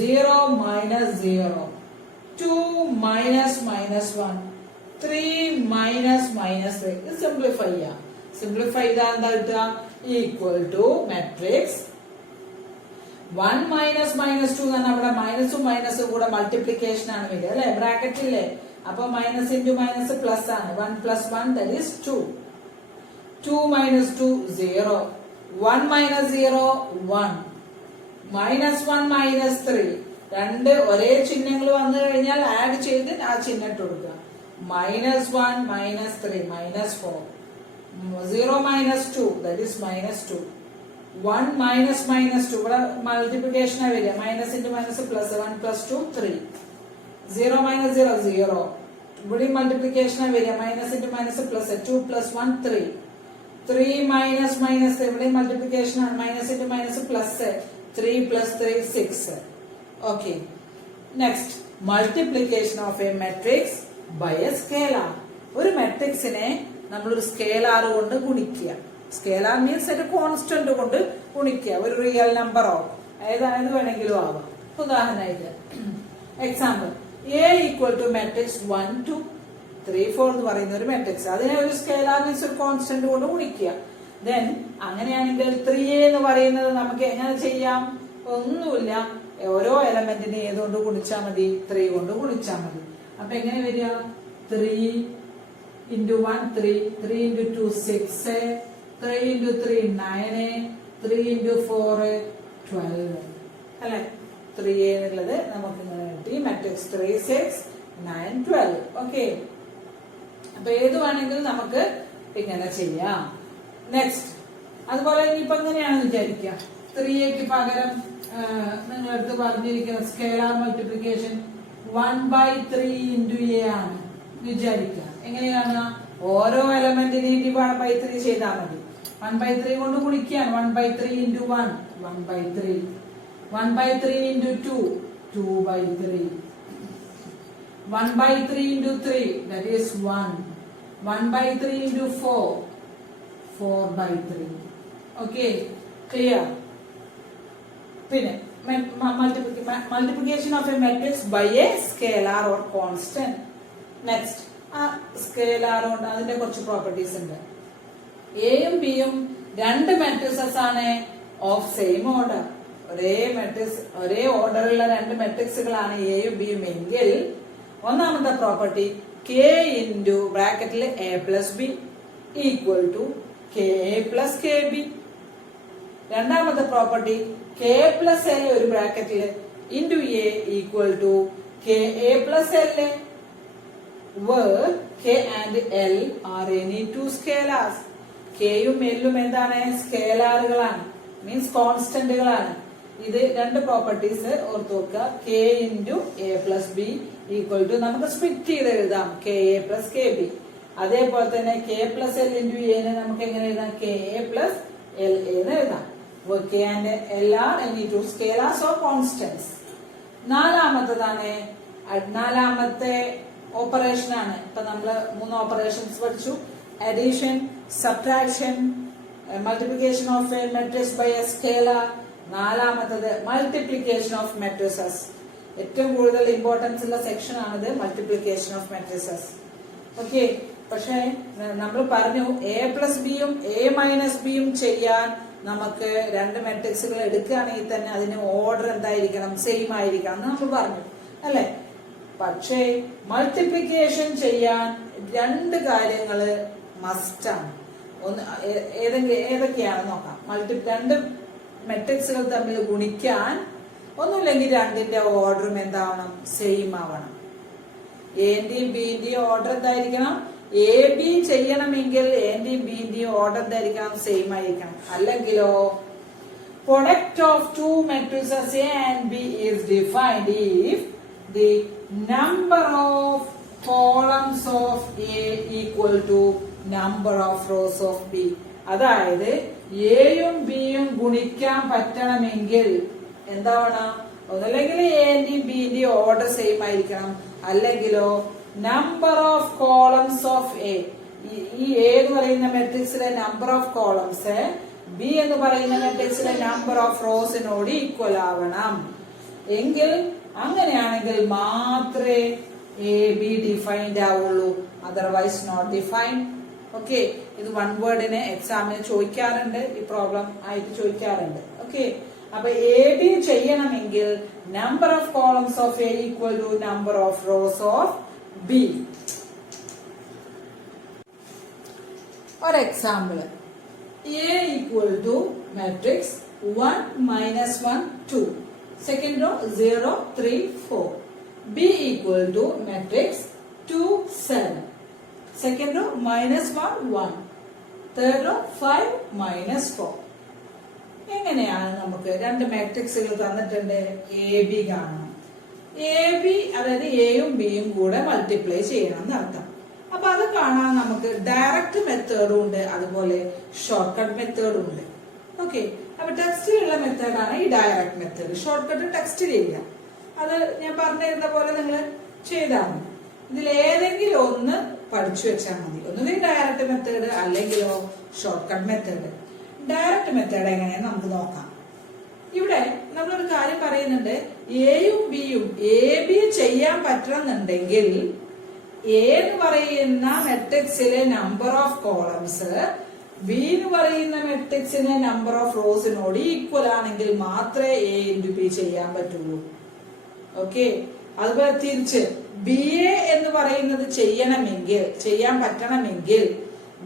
0 minus 0 2 minus minus 1 3 minus minus 3. ഇത് സിംപ്ലിഫൈ ചെയ്യാം. സിംപ്ലിഫൈ ചെയ്താൽ എന്താ കിട്ടുക, equal to matrix 1 minus minus 2 എന്ന് പറഞ്ഞാൽ അവിടെ മൈനസും മൈനസും കൂടെ മൾട്ടിപ്ലിക്കേഷൻ ആണ് വരിക അല്ലെ, ബ്രാക്കറ്റില്ലേ. അപ്പൊ മൈനസ് ഇൻറ്റു മൈനസ് പ്ലസ് ആണ്. 1 + 1 that is 2. 2 minus 2 0 1 minus 0 1 -1 minus 3 രണ്ട് ഒരേ ചിഹ്നങ്ങൾ വന്നു കഴിഞ്ഞാൽ ആഡ് ചെയ്ത് ആ ചിഹ്നം ഇട്ട് കൊടുക്കുക. -1 -3 -4 0 minus 2 that is -2 1 minus minus 2 ഇവിടെ മൾട്ടിപ്ലിക്കേഷൻ ആ വരിക. Minus into minus plus 1 + 2 3 0 minus 0 0 ഇവിടെ മൾട്ടിപ്ലിക്കേഷൻ ആ വരിക. Minus into minus plus 2 + 1 3 3 minus minus ഇവിടെ മൾട്ടിപ്ലിക്കേഷൻ ആണ്. Minus into minus plus 3 + 3 6. Okay, next multiplication of a matrix by a scalar. ഒരു മെട്രിക്സിനെ നമ്മളൊരു സ്കേലാർ കൊണ്ട് ഗുണിക്കുക. സ്കേലാർ മീൻസ് ഒരു കോൺസ്റ്റന്റ് കൊണ്ട് ഗുണിക്കുക. ഒരു റിയൽ നമ്പറോ ഏതായത് വേണമെങ്കിലും ആവാം. ഉദാഹരണമായിട്ട് example A equal to matrix 1 2 3 4 എന്ന് പറയുന്ന ഒരു മെട്രിക്സ്, അതിനെ ഒരു സ്കേലാർ മീൻസ് ഒരു കോൺസ്റ്റന്റ് കൊണ്ട് ഗുണിക്കുക. ദെൻ അങ്ങനെയാണെങ്കിൽ 3a എന്ന് പറയുന്നത് നമുക്ക് എങ്ങനെ ചെയ്യാം, ഒന്നുമില്ല, ഓരോ എലമെന്റിനെ ഏതുകൊണ്ട് ഗുണിച്ചാൽ മതി, 3 കൊണ്ട് ഗുണിച്ചാൽ മതി. അപ്പൊ എങ്ങനെ വരിക, 3 × 1 3 3 × 2 6 3 × 3 9 3 × 4 12 അല്ലെ. 3a എന്നുള്ളത് നമുക്ക് ഇങ്ങനെ കിട്ടി. മെട്രിക്സ് 3 6 9 12. ഓക്കെ, അപ്പൊ ഏത് വേണമെങ്കിലും നമുക്ക് ഇങ്ങനെ ചെയ്യാം. നെക്സ്റ്റ് അതുപോലെ ഇനിയിപ്പോ എങ്ങനെയാണെന്ന് വിചാരിക്കാം, 3a പകരം നിങ്ങളടുത്ത് പറഞ്ഞിരിക്കുന്ന സ്കേലാർ മൾട്ടിപ്ലിക്കേഷൻ 1/3 × a ആണ് വിചാരിക്കുക. എങ്ങനെയാണ്, ഓരോ എലമെന്റിനെയും /3 ചെയ്താൽ മതി. 1/3 കൊണ്ട് ഗുണിക്കുകയാണ്. 1/3 × 1 1/3 1/3 × 2 2/3 1 by 3 into 3, that is 1. 1 by 3 into 4, 4 by 3. Okay, clear? Multiplication of a matrix by a scalar or constant. Next, scalar ഉണ്ട് അതിന്റെ കുറച്ച് പ്രോപ്പർട്ടീസ് ഉണ്ട്. എയും ബിയും രണ്ട് മെട്രിക്സസ് ആണ് ഓഫ് സെയിം ഓർഡർ. ഒരേ ഓർഡറുള്ള രണ്ട് മെട്രിക്സുകളാണ് എയും ബിയും എങ്കിൽ ഒന്നാമത്തെ പ്രോപ്പർട്ടി കെ ഇൻറ്റു ബ്രാക്കറ്റിൽ A plus B equal to K A plus K B. രണ്ടാമത്തെ പ്രോപ്പർട്ടി കെ പ്ലസ് എൽ ഒരു ബ്രാക്കറ്റിൽ into A equal to K A plus L A, where k and l are any two scalars. കെയും എല്ലും എന്താണ്? സ്കേലാറുകളാണ്, means കോൺസ്റ്റന്റുകളാണ്. ഇത് രണ്ട് പ്രോപ്പർട്ടീസ് ഓർത്ത് നോക്കുക. K into A plus B equal to നമുക്ക് സ്പ്ലിറ്റ് ചെയ്ത് എഴുതാം K A plus K B. അതേപോലെ തന്നെ കെ പ്ലസ് എൽ ഇൻറ്റു എനെ നമുക്ക് എങ്ങനെ എഴുതാം? കെ എ പ്ലസ് എൽ എന്ന് എഴുതാം. K and L are any two scalars or constants. നാലാമത്തെ ഓപ്പറേഷൻ ആണ്. ഇപ്പൊ നമ്മള് 3 ഓപ്പറേഷൻസ് പഠിച്ചു. Addition, subtraction, multiplication of a matrix by a scalar. നാലാമത്തത് മൾട്ടിപ്ലിക്കേഷൻ ഓഫ് മെട്രിസസ്. ഏറ്റവും കൂടുതൽ ഇമ്പോർട്ടൻസ് ഉള്ള സെക്ഷൻ ആണിത്, മൾട്ടിപ്ലിക്കേഷൻ ഓഫ് മെട്രിസസ്. ഓക്കെ, പക്ഷെ നമ്മൾ പറഞ്ഞു എ പ്ലസ് ബിയും എ മൈനസ് ബിയും ചെയ്യാൻ നമുക്ക് രണ്ട് മെട്രിക്സുകൾ എടുക്കുകയാണെങ്കിൽ തന്നെ അതിന് ഓർഡർ എന്തായിരിക്കണം? സെയിം ആയിരിക്കണം എന്ന് നമ്മൾ പറഞ്ഞു അല്ലെ. പക്ഷേ മൾട്ടിപ്ലിക്കേഷൻ ചെയ്യാൻ രണ്ട് കാര്യങ്ങള് മസ്റ്റാണ്. ഏതൊക്കെയാണെന്ന് നോക്കാം. രണ്ട് മെട്രിക്സുകൾ തമ്മിൽ ഗുണിക്കാൻ ഒന്നുമില്ലെങ്കിൽ രണ്ടിന്റെ ഓർഡറും എന്താവണം? സെയിം ആവണം. എന്റെയും ബിന്റെയും ഓർഡർ എന്തായിരിക്കണം? എ ബി ചെയ്യണമെങ്കിൽ എന്റെയും ബിന്റെയും ഓർഡർ എന്തായിരിക്കണം? സെയിം ആയിരിക്കണം. അല്ലെങ്കിലോ product of two matrices A and B is defined if the number of columns of A equal to number of rows of B. അതായത് എയും ബിയും ഗുണിക്കാൻ പറ്റണമെങ്കിൽ എന്താവണം? ഒന്നല്ലെങ്കിൽ എന്റെയും ബിന്റെയും ഓർഡർ സെയിം ആയിരിക്കണം, അല്ലെങ്കിലോ number of columns of A, ഈ എ എന്ന് പറയുന്ന മെട്രിക്സിലെ നമ്പർ ഓഫ് കോളംസ് ബി എന്ന് പറയുന്ന മെട്രിക്സിലെ നമ്പർ ഓഫ് റോസിനോട് ഈക്വൽ ആവണം. എങ്കിൽ അങ്ങനെയാണെങ്കിൽ മാത്രമേ എ ബി ഡിഫൈൻഡ് ആവുള്ളൂ, അതർവൈസ് നോട്ട് ഡിഫൈൻഡ്. ഓക്കെ, ഇത് വൺ വേർഡിന് എക്സാമിന് ചോദിക്കാറുണ്ട്, ഈ പ്രോബ്ലം ആയിട്ട് ചോദിക്കാറുണ്ട്. ഓക്കെ, അപ്പൊ എ ബി ചെയ്യണമെങ്കിൽ number of columns of A equal to number of rows of B. ഒരു example, A equal to matrix 1 -1 2, second row 0 3 4. B equal to matrix 2 7. Second row -1 1. Third row 5 -4. എങ്ങനെയാണ് നമുക്ക് രണ്ട് മാട്രിക്സുകൾ തന്നിട്ടുണ്ട്, A B കാണണം. A B അതായത് എയും ബിയും കൂടെ മൾട്ടിപ്ലൈ ചെയ്യണം എന്നർത്ഥം. അപ്പൊ അത് കാണാൻ നമുക്ക് ഡയറക്റ്റ് മെത്തേഡും ഉണ്ട്, അതുപോലെ ഷോർട്ട് കട്ട് മെത്തേഡും ഉണ്ട്. ഓക്കെ, അപ്പൊ ടെക്സ്റ്റിലുള്ള മെത്തേഡാണ് ഈ ഡയറക്റ്റ് മെത്തേഡ്. ഷോർട്ട് കട്ട് ടെക്സ്റ്റിലില്ല. അത് ഞാൻ പറഞ്ഞിരുന്ന പോലെ നിങ്ങൾ ചെയ്താൽ മതി. ഇതിൽ ഏതെങ്കിലും ഒന്ന് പഠിച്ചു വെച്ചാൽ മതി. ഒന്നുകിൽ ഡയറക്റ്റ് മെത്തേഡ് അല്ലെങ്കിലോ short cut method. Direct method എങ്ങനെയാന്ന് നമുക്ക് നോക്കാം. ഇവിടെ നമ്മളൊരു കാര്യം പറയുന്നുണ്ട്, എയും ബിയും എ ബി ചെയ്യാൻ പറ്റണമെന്നുണ്ടെങ്കിൽ എ എന്ന് പറയുന്ന മെട്രിക്സിലെ നമ്പർ ഓഫ് കോളംസ് ബി എന്ന് പറയുന്ന മെട്രിക്സിന്റെ നമ്പർ ഓഫ് റോസിനോട് ഈക്വൽ ആണെങ്കിൽ മാത്രമേ എ ഇൻറ്റു ബി ചെയ്യാൻ പറ്റുള്ളൂ. ഓക്കെ, അതുപോലെ തിരിച്ച് ബി എ എന്ന് പറയുന്നത് ചെയ്യാൻ പറ്റണമെങ്കിൽ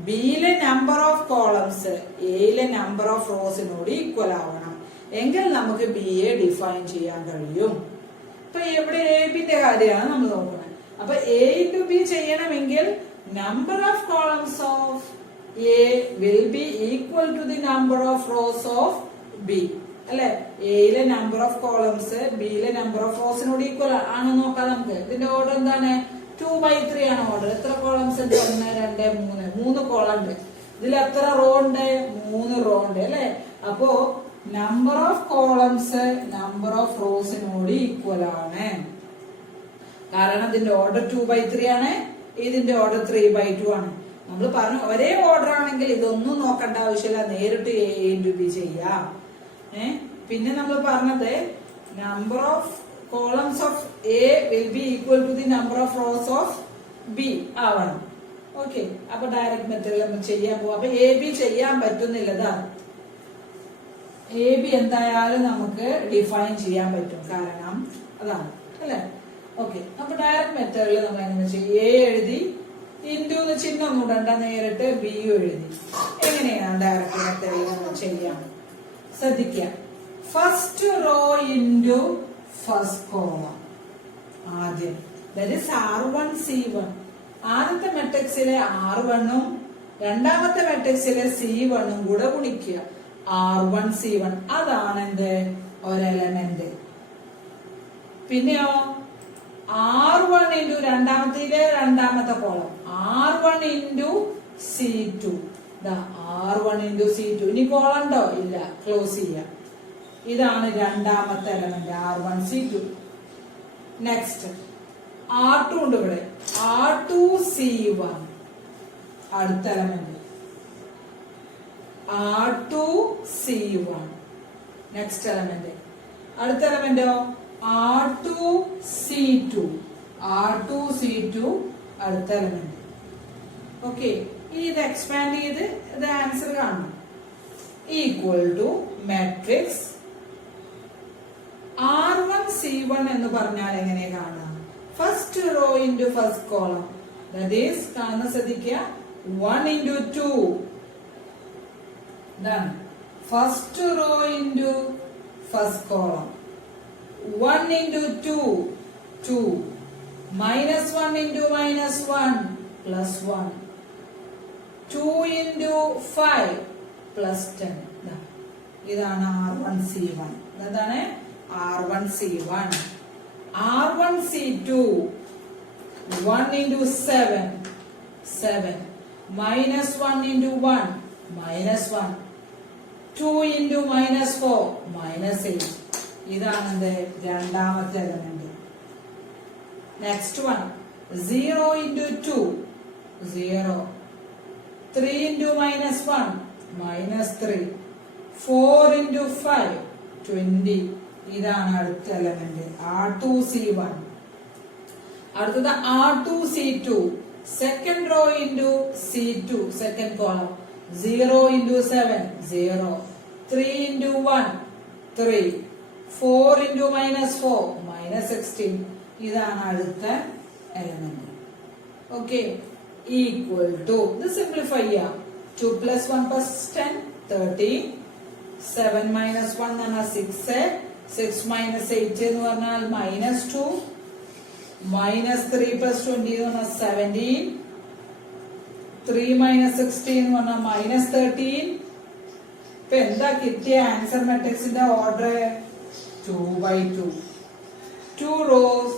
ബിയിലെ നമ്പർ ഓഫ് കോളംസ് എയിലെ നമ്പർ ഓഫ് റോസിനോട് ഈക്വൽ ആവണം. എങ്കിൽ നമുക്ക് ബി എ ഡിഫൈൻ ചെയ്യാൻ കഴിയും. ഇപ്പൊ ഇവിടെ എ ബിന്റെ കാര്യമാണ് നമ്മൾ നോക്കുന്നത്. അപ്പൊ എ ഇൻറ്റു ബി ചെയ്യണമെങ്കിൽ number of columns of A will be equal to the number of rows of B. അല്ലെ, എയിലെ നമ്പർ ഓഫ് കോളംസ് ബിയിലെ നമ്പർ ഓഫ് റോസിനോട് ഈക്വൽ ആണോ നോക്കാം നമുക്ക്. ഇതിന്റെ ഓർഡർ എന്താണ്? 2/3 ആണ് ഓർഡർ. എത്ര കോളംസ് ഉണ്ട്? 1 2 3 കോളം ഉണ്ട്. ഇതിൽ എത്ര റോ ഉണ്ട്? 3 റോ ഉണ്ട് അല്ലെ. അപ്പോ number of columns number of റോസിനോട് ഈക്വൽ ആണ്. കാരണം ഇതിന്റെ ഓർഡർ 2/3 ആണ്, ഇതിന്റെ ഓർഡർ 3/2 ആണ്. നമ്മൾ പറഞ്ഞു ഒരേ ഓർഡർ ആണെങ്കിൽ ഇതൊന്നും നോക്കേണ്ട ആവശ്യമില്ല, നേരിട്ട് A into B ചെയ്യാം. പിന്നെ നമ്മൾ പറഞ്ഞത് number of columns of A will be equal to the number of rows of B ആവണം. ഓക്കെ, അപ്പൊ ഡയറക്റ്റ് മെത്തേഡിൽ നമ്മൾ ചെയ്യാൻ പോകും. അപ്പൊ AB ചെയ്യാൻ പറ്റുന്നില്ലതാ, AB എന്തായാലും നമുക്ക് ഡിഫൈൻ ചെയ്യാൻ പറ്റും, കാരണം അതാണ് അല്ലെ. ഓക്കെ, അപ്പൊ ഡയറക്റ്റ് മെത്തേഡിൽ നമ്മൾ എങ്ങനെ ചെയ്യും? A എഴുതി ഇൻറ്റു ചിഹ്നം ഒന്നും ഇടണ്ട, നേരിട്ട് B എഴുതി. എങ്ങനെയാണ് ഡയറക്റ്റ് മെത്തേഡിൽ നമ്മൾ ചെയ്യാം? ശ്രദ്ധിക്കാം. First rho into first column ആദ്യം, ദാറ്റ് ഈസ് R1 C1. ആദ്യത്തെ മെട്രിക്സിലെ R1ഉം രണ്ടാമത്തെ മെട്രിക്സിലെ C1ഉം കൂടെ ഗുണിക്കുക. R1 C1 അതാണ് എന്റെ ഒരു എലമെന്റ്. പിന്നെയോ R1 ഇൻറ്റു രണ്ടാമത്തിലെ രണ്ടാമത്തെ column R1 into C2. R1 into C2. ഇനി കോളം ഉണ്ടോ? ഇല്ല, ക്ലോസ് ചെയ്യാം. ഇതാണ് രണ്ടാമത്തെ element R1 C2. Next R2 ഉണ്ട് ഇവിടെ, R2 C1 അടുത്ത element, R2 C1 next element. അടുത്ത എലമെന്റോ R2 C2, R2 C2 അടുത്ത എലമെന്റ്. ഓക്കെ, ഇനി ഇത് എക്സ്പാൻഡ് ചെയ്ത് ഇത് ആൻസർ കാണണം. Equal to matrix R1 C1 എന്ന് പറഞ്ഞാൽ എങ്ങനെ കാണാം? First rho into first column, that is കാണുന്ന ശ്രദ്ധിക്കുക 1 ഇൻറ്റു 2. ഇതാണ് first rho into first column. 1 into 2 2, -1 into -1 +1, 2 into 5 +10. ഇതാണ് R1 C1. എന്താണ് R1 C1. R1 C2 1 into 7 7, -1 into 1 -1, 2 into -4 -8. ഇതാണ് എന്റെ രണ്ടാമത്തെ element. Next one 0 into 2 0, 3 into -1 -3, 4 into 5 20. ഇതാണ് അടുത്ത എലമെന്റ് R2 C1. അടുത്തത് R2 C2, second rho into C2 second column, 0 into 7 0, 3 into 1 3, 4 into -4 -16. ഇതാണ് അടുത്ത എലമെന്റ്. ഓക്കെ, ഈക്വൽ ടു ഇത് simplify ചെയ്യാം. 2 + 1 + 10 13, 7 - 1 എന്ന് പറഞ്ഞാൽ 6, 6 - 8 എന്ന് പറഞ്ഞാൽ -2, -3 + 20 എന്ന് പറഞ്ഞാൽ 17, 3 - 16 എന്ന് പറഞ്ഞാൽ -13. ഇപ്പൊ എന്താ കിട്ടിയ ആൻസർ മാട്രിക്സിന്റെ ഓർഡർ? 2/2, 2 rows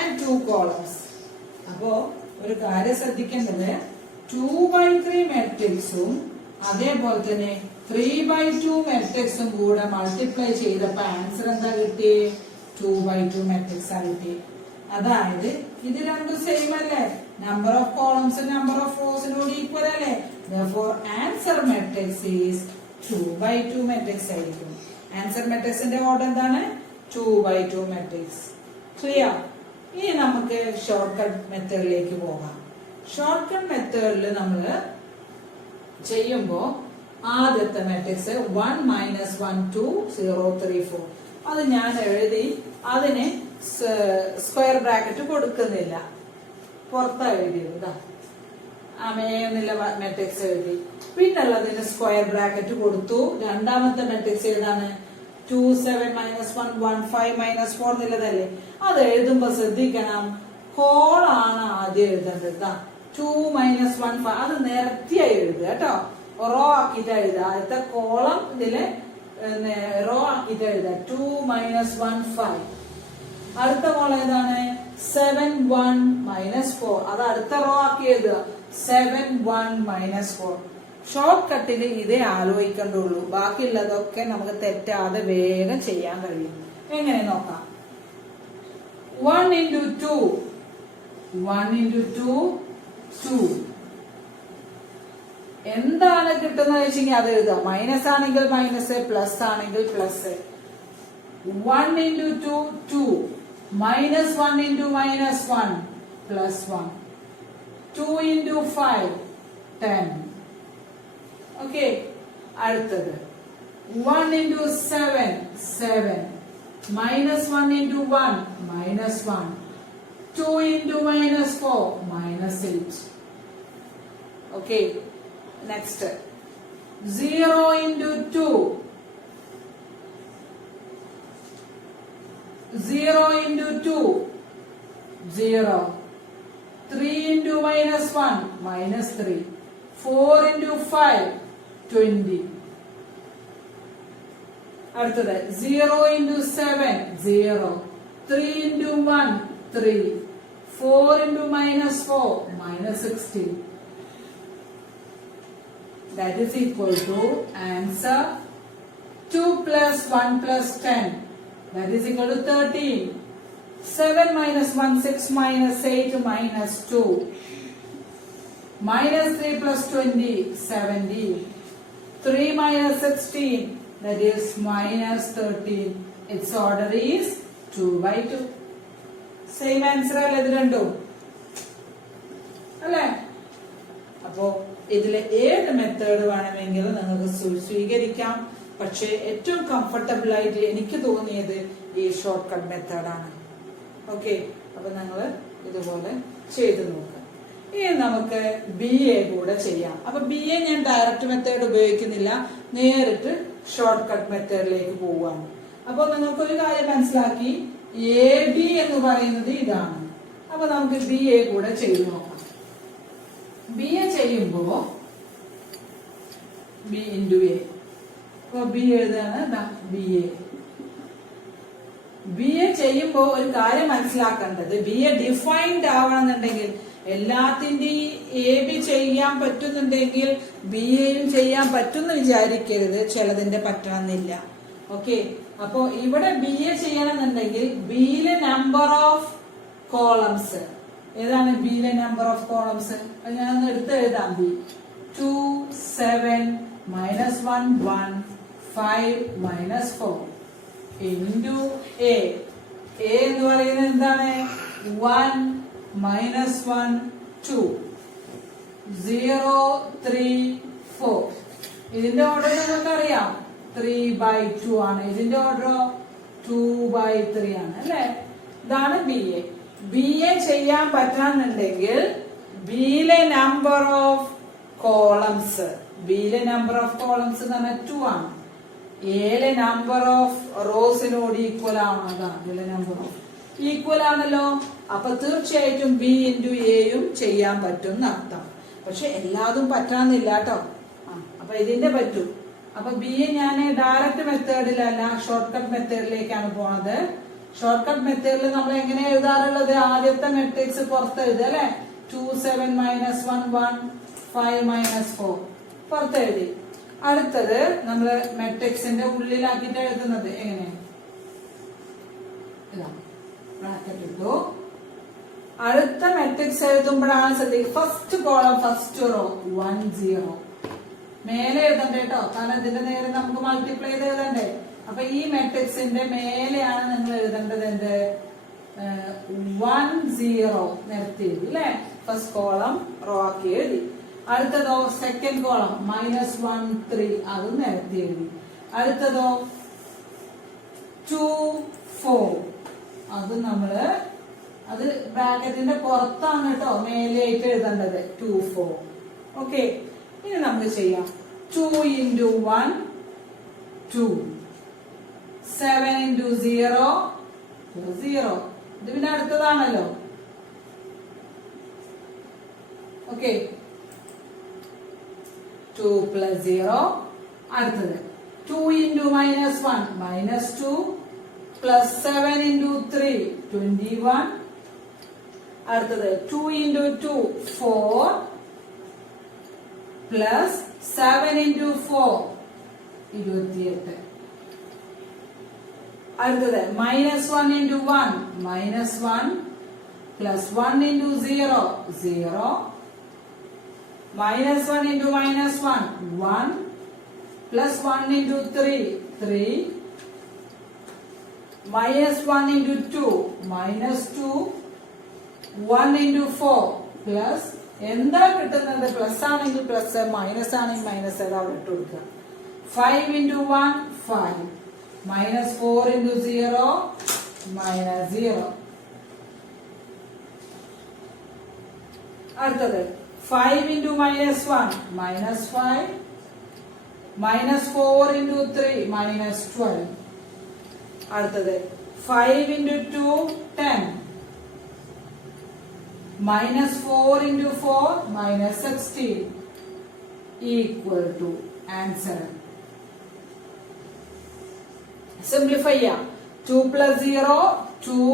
and 2 columns. അപ്പോ ഒരു കാര്യം ശ്രദ്ധിക്കേണ്ടത് 2/3 മാട്രിക്സും അതേപോലെ തന്നെ 3/2 മാട്രിക്സും കൂടെ മൾട്ടിപ്ലൈ ചെയ്തപ്പോ ആൻസർ എന്താ കിട്ടി? 2/2 മാട്രിക്സ് ആ കിട്ടി. അതായത് ഇത് രണ്ടും സെയിം അല്ലേ, number of columns number of റോസിനോട് ഈക്വൽ അല്ലേ. therefore answer matrix is 2/2 matrix ആയിരിക്കും. ആൻസർ മാട്രിക്സിന്റെ ഓർഡർ എന്താണ്? 2/2 മാട്രിക്സ്. ക്ലിയർ? ഇനി നമുക്ക് ഷോർട്ട് കട്ട് മെത്തേഡിലേക്ക് പോകാം. ഷോർട്ട് കട്ട് മെത്തേഡിൽ നമ്മൾ ചെയ്യുമ്പോ ആദ്യത്തെ മാട്രിക്സ് 1 - 1 2 0 3 4 അത് ഞാൻ എഴുതി, അതിന് സ്ക്വയർ ബ്രാക്കറ്റ് കൊടുക്കുന്നില്ല, പുറത്താ എഴുതിയത്. അമേന്നില്ല മാട്രിക്സ് എഴുതി. പിന്നുള്ളതിന് സ്ക്വയർ ബ്രാക്കറ്റ് കൊടുത്തു. രണ്ടാമത്തെ മാട്രിക്സ് ഏതാണ്? 2 7 - 1 1 5 -4 എന്നുള്ളതല്ലേ. അത് എഴുതുമ്പോ ശ്രദ്ധിക്കണം, കോളാണ് ആദ്യം എഴുതേണ്ടത്. 2 - 1 5 അത് നിരത്തിയായി എഴുതുക കേട്ടോ. റോ ആക്കിയിട്ട് എഴുതുക. ആദ്യത്തെ കോളം ഇതില് റോ ആക്കിയിട്ട് എഴുതുക. 2 - 1 5. അടുത്ത കോളം ഏതാണ്? 7 1 -4 അത് അടുത്ത റോ ആക്കി എഴുതുക. 7 1 -4. ഷോർട്ട് കട്ടിൽ ഇതേ ആലോചിക്കേണ്ടുള്ളൂ, ബാക്കിയുള്ളതൊക്കെ നമുക്ക് തെറ്റാതെ വേഗം ചെയ്യാൻ കഴിയും. എങ്ങനെ നോക്കാം? 1 into 2. 1 into 2, 2. എന്താണ് കിട്ടുന്നത് വെച്ചെങ്കിൽ അത് എഴുതാം. മൈനസ് ആണെങ്കിൽ മൈനസ്, പ്ലസ് ആണെങ്കിൽ plus. 1 into 2, 2. Minus 1 into minus 1, plus 1. 2 into 5, 10. Okay. അടുത്തത് 1 into 7, 7. Minus 1 into 1, minus 1. 2 into minus 4, minus 8. Okay. Next. 0 into 2. 0 into 2, 0. 3 into minus 1, minus 3. 4 into 5, 20. അടുത്തത് 0 into 7, 0. 3 into 1, 3. 4 into minus 4, minus 16. That is equal to answer 2 plus 1 plus 10. That is equal to 13. 7 minus 1, 6 minus 8 minus 2. Minus 3 plus 20, 70. 3 minus 16, that is minus 13. Its order is 2 by 2. Same answer അല്ലേ ഇത് രണ്ടും? അല്ലേ? അപ്പോ ഇതിലെ ഏത് method വേണമെങ്കിലും നിങ്ങൾക്ക് സ്വീകരിക്കാം. പക്ഷെ ഏറ്റവും കംഫർട്ടബിൾ ആയിട്ട് എനിക്ക് തോന്നിയത് ഈ ഷോർട്ട് കട്ട് മെത്തേഡാണ്. ഓക്കെ, അപ്പൊ നിങ്ങൾ ഇതുപോലെ ചെയ്തു നോക്കാം. ഇനി നമുക്ക് BA കൂടെ ചെയ്യാം. അപ്പൊ BA ഞാൻ ഡയറക്റ്റ് മെത്തേഡ് ഉപയോഗിക്കുന്നില്ല, നേരിട്ട് ഷോർട്ട് കട്ട് മെത്തേഡിലേക്ക് പോവാണ്. അപ്പൊ നിങ്ങൾക്കൊരു കാര്യം മനസ്സിലാക്കി, AB എന്ന് പറയുന്നത് ഇതാണ്. അപ്പൊ നമുക്ക് BA കൂടെ ചെയ്തു നോക്കാം. BA ചെയ്യുമ്പോ B into A. അപ്പൊ B എഴുതാണ് BA ചെയ്യുമ്പോ ഒരു കാര്യം മനസ്സിലാക്കേണ്ടത്, BA ഡിഫൈൻഡ് ആവണമെന്നുണ്ടെങ്കിൽ എല്ലാത്തിന്റെയും AB ചെയ്യാൻ പറ്റുന്നുണ്ടെങ്കിൽ BAയും ചെയ്യാൻ പറ്റുമെന്ന് വിചാരിക്കരുത്, ചിലതിന്റെ പറ്റണമെന്നില്ല. ഓക്കെ, അപ്പോ ഇവിടെ BA ചെയ്യണമെന്നുണ്ടെങ്കിൽ ബിയിലെ നമ്പർ ഓഫ് കോളംസ് ഏതാണ്? ബിയിലെ നമ്പർ ഓഫ് കോളംസ് ഞാൻ എടുത്ത് എഴുതാം. B 2, 7, minus 1, 1, 5, minus 4 into A. A എന്ന് പറയുന്നത് എന്താണ്? 1, minus 1, 2, 0, 3, 4. ഇതിന്റെ ഓർഡർ നിങ്ങൾക്ക് അറിയാം, 3 by 2 ആണ്. ഇതിന്റെ ഓർഡർ 2 by 3 ആണ് അല്ലെ? ഇതാണ് BA. BA ചെയ്യാൻ പറ്റാന്നുണ്ടെങ്കിൽ ബിയിലെ നമ്പർ ഓഫ് കോളംസ്, ബിയിലെ നമ്പർ ഓഫ് കോളംസ് എന്ന് പറഞ്ഞാൽ 2 ആണ്. എയിലെ നമ്പർ ഓഫ് റോസിനോട് ഈക്വൽ ആണ്. അതാണ് ഇതിലെ നമ്പർ ഓഫ് ഈക്വൽ ആണല്ലോ. അപ്പൊ തീർച്ചയായിട്ടും B into Aയും ചെയ്യാൻ പറ്റും എന്നർത്ഥം. പക്ഷെ എല്ലാതും പറ്റാന്നില്ല കേട്ടോ. അപ്പൊ ഇതിന്റെ പറ്റും. അപ്പൊ BA ഞാൻ ഡയറക്റ്റ് മെത്തേഡിലല്ല, ഷോർട്ട് കട്ട് മെത്തേഡിലേക്കാണ് പോണത്. ഷോർട്ട് കട്ട് മെത്തേഡിൽ നമ്മൾ എങ്ങനെ എഴുതാറുള്ളത്? ആദ്യത്തെ മെട്രിക്സ് പുറത്ത് എഴുതുക അല്ലെ? 2, 7, minus 1, 1, 5, minus 4 പുറത്ത് എഴുതി. അടുത്തത് നമ്മള് മെട്രിക്സിന്റെ ഉള്ളിലാക്കിട്ട് എഴുതുന്നത് എങ്ങനെ? ബ്രാക്കറ്റ് ഇട്ടു. അടുത്ത മെട്രിക്സ് എഴുതുമ്പോഴാണ് ശ്രദ്ധിക്കുക, ഫസ്റ്റ് കോളം ഫസ്റ്റ് റോ 1, 0 മേലെ എഴുതണ്ടേ കേട്ടോ, കാരണം ഇതിന്റെ നേരെ നമുക്ക് മൾട്ടിപ്ലൈ ചെയ്ത് എഴുതണ്ടേ. അപ്പൊ ഈ മെട്രിക്സിന്റെ മേലെയാണ് നിങ്ങൾ എഴുതേണ്ടത്. എന്ത്? 1, 0 നിരത്തി എഴുതി അല്ലെ? ഫസ്റ്റ് കോളം റോ ആക്കി എഴുതി. അടുത്തതോ സെക്കൻഡ് കോളം -1, 3 അത് നിരത്തി എഴുതി. അടുത്തതോ 2, 4 അത് നമ്മള് അത് ബ്രാക്കറ്റിന്റെ പുറത്താണ് കേട്ടോ മേലെയായിട്ട് എഴുതേണ്ടത്. 2, 4. ഓക്കെ, ഇനി നമുക്ക് ചെയ്യാം. 2 into 1, 2. 7 into 0, 0. ഇത് പിന്നെ അടുത്തതാണല്ലോ. Okay, 2 plus 0. അടുത്തത് 2 into -1, -2 plus 7 into 3, 21. അടുത്തത് 2 into 2, 4 plus 7 into 4, 28. അടുത്തത് -1 into 1 -1 plus 1 into 0 0 -1 into -1 1 plus 1 into 3 3 -1 into 2 -2 1 into 4 plus എന്താ കിട്ടുന്നത് പ്ലസ് ആണെങ്കിൽ പ്ലസ് മൈനസ് ആണെങ്കിൽ മൈനസ് അവിടെ ഇട്ട് കൊടുക്കുക 5 into 1 5 -4 into 0 -0 അടുത്തത് 5 into -1 -5 -4 into 3 -12 അടുത്തത് 5 into 2 10 -4 into 4 -16 equal to answer. Simplify ചെയ്യാം 2 plus 0 2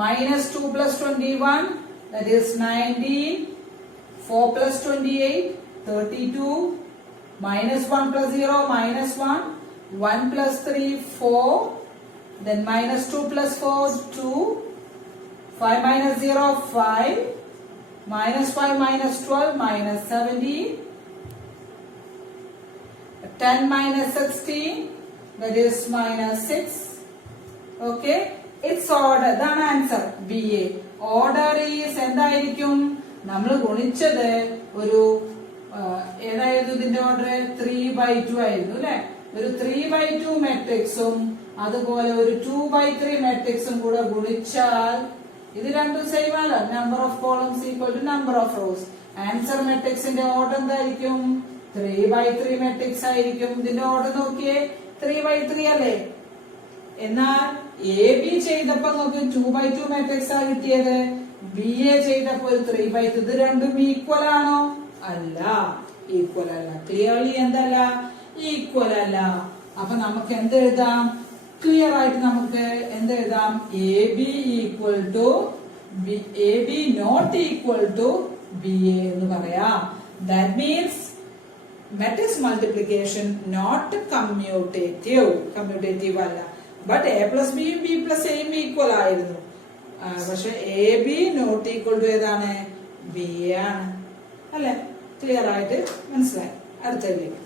-2 plus 21 that is 19 4 plus 28 32 -1 plus 0 -1 1 plus 3 4 then -2 plus 4 2 5 minus 0 5 -5 minus 12 -17 10 minus 16 that is -6 okay its order ഇതാണ് answer BA order is എന്തായിരിക്കും നമ്മൾ ഗുണിച്ചത് ഒരു ഏതായിരുന്നു ഇതിന്റെ order 3/2 ആയിരുന്നു അല്ലെ ഒരു 3/2 മാട്രിക്സും അതുപോലെ ഒരു 2/3 മാട്രിക്സും കൂടെ ഗുണിച്ചാൽ ഇത് രണ്ടും സെയിം അല്ല number of columns equal to number of rows answer മാട്രിക്സിന്റെ ഓർഡർ എന്തായിരിക്കും 3/3 മാട്രിക്സ് ആയിരിക്കും ഇതിന്റെ ഓർഡർ നോക്കിയേ 3/3 അല്ലേ എന്നാൽ AB ചെയ്തപ്പോ നോക്കി 2/2 മാട്രിക്സ് ആ കിട്ടിയത് BA ചെയ്തപ്പോ 3/3 ഇത് രണ്ടും ഈക്വൽ ആണോ അല്ല ഈക്വൽ അല്ല ക്ലിയർലി എന്തല്ല ഈക്വൽ അല്ല അപ്പൊ നമുക്ക് എന്ത് എഴുതാം ക്ലിയർ ആയിട്ട് നമുക്ക് എന്ത് എഴുതാം AB equal to AB not equal to BA എന്ന് പറയാം that means matrix multiplication not commutative അല്ല ബട്ട് A plus B യും B plus A യും ഈക്വൽ ആയിരുന്നു പക്ഷെ AB നോട്ട് ഈക്വൽ ടു ഏതാണ് BA ആണ് അല്ലെ ക്ലിയർ ആയിട്ട് മനസ്സിലായി അടുത്തതിലേക്ക്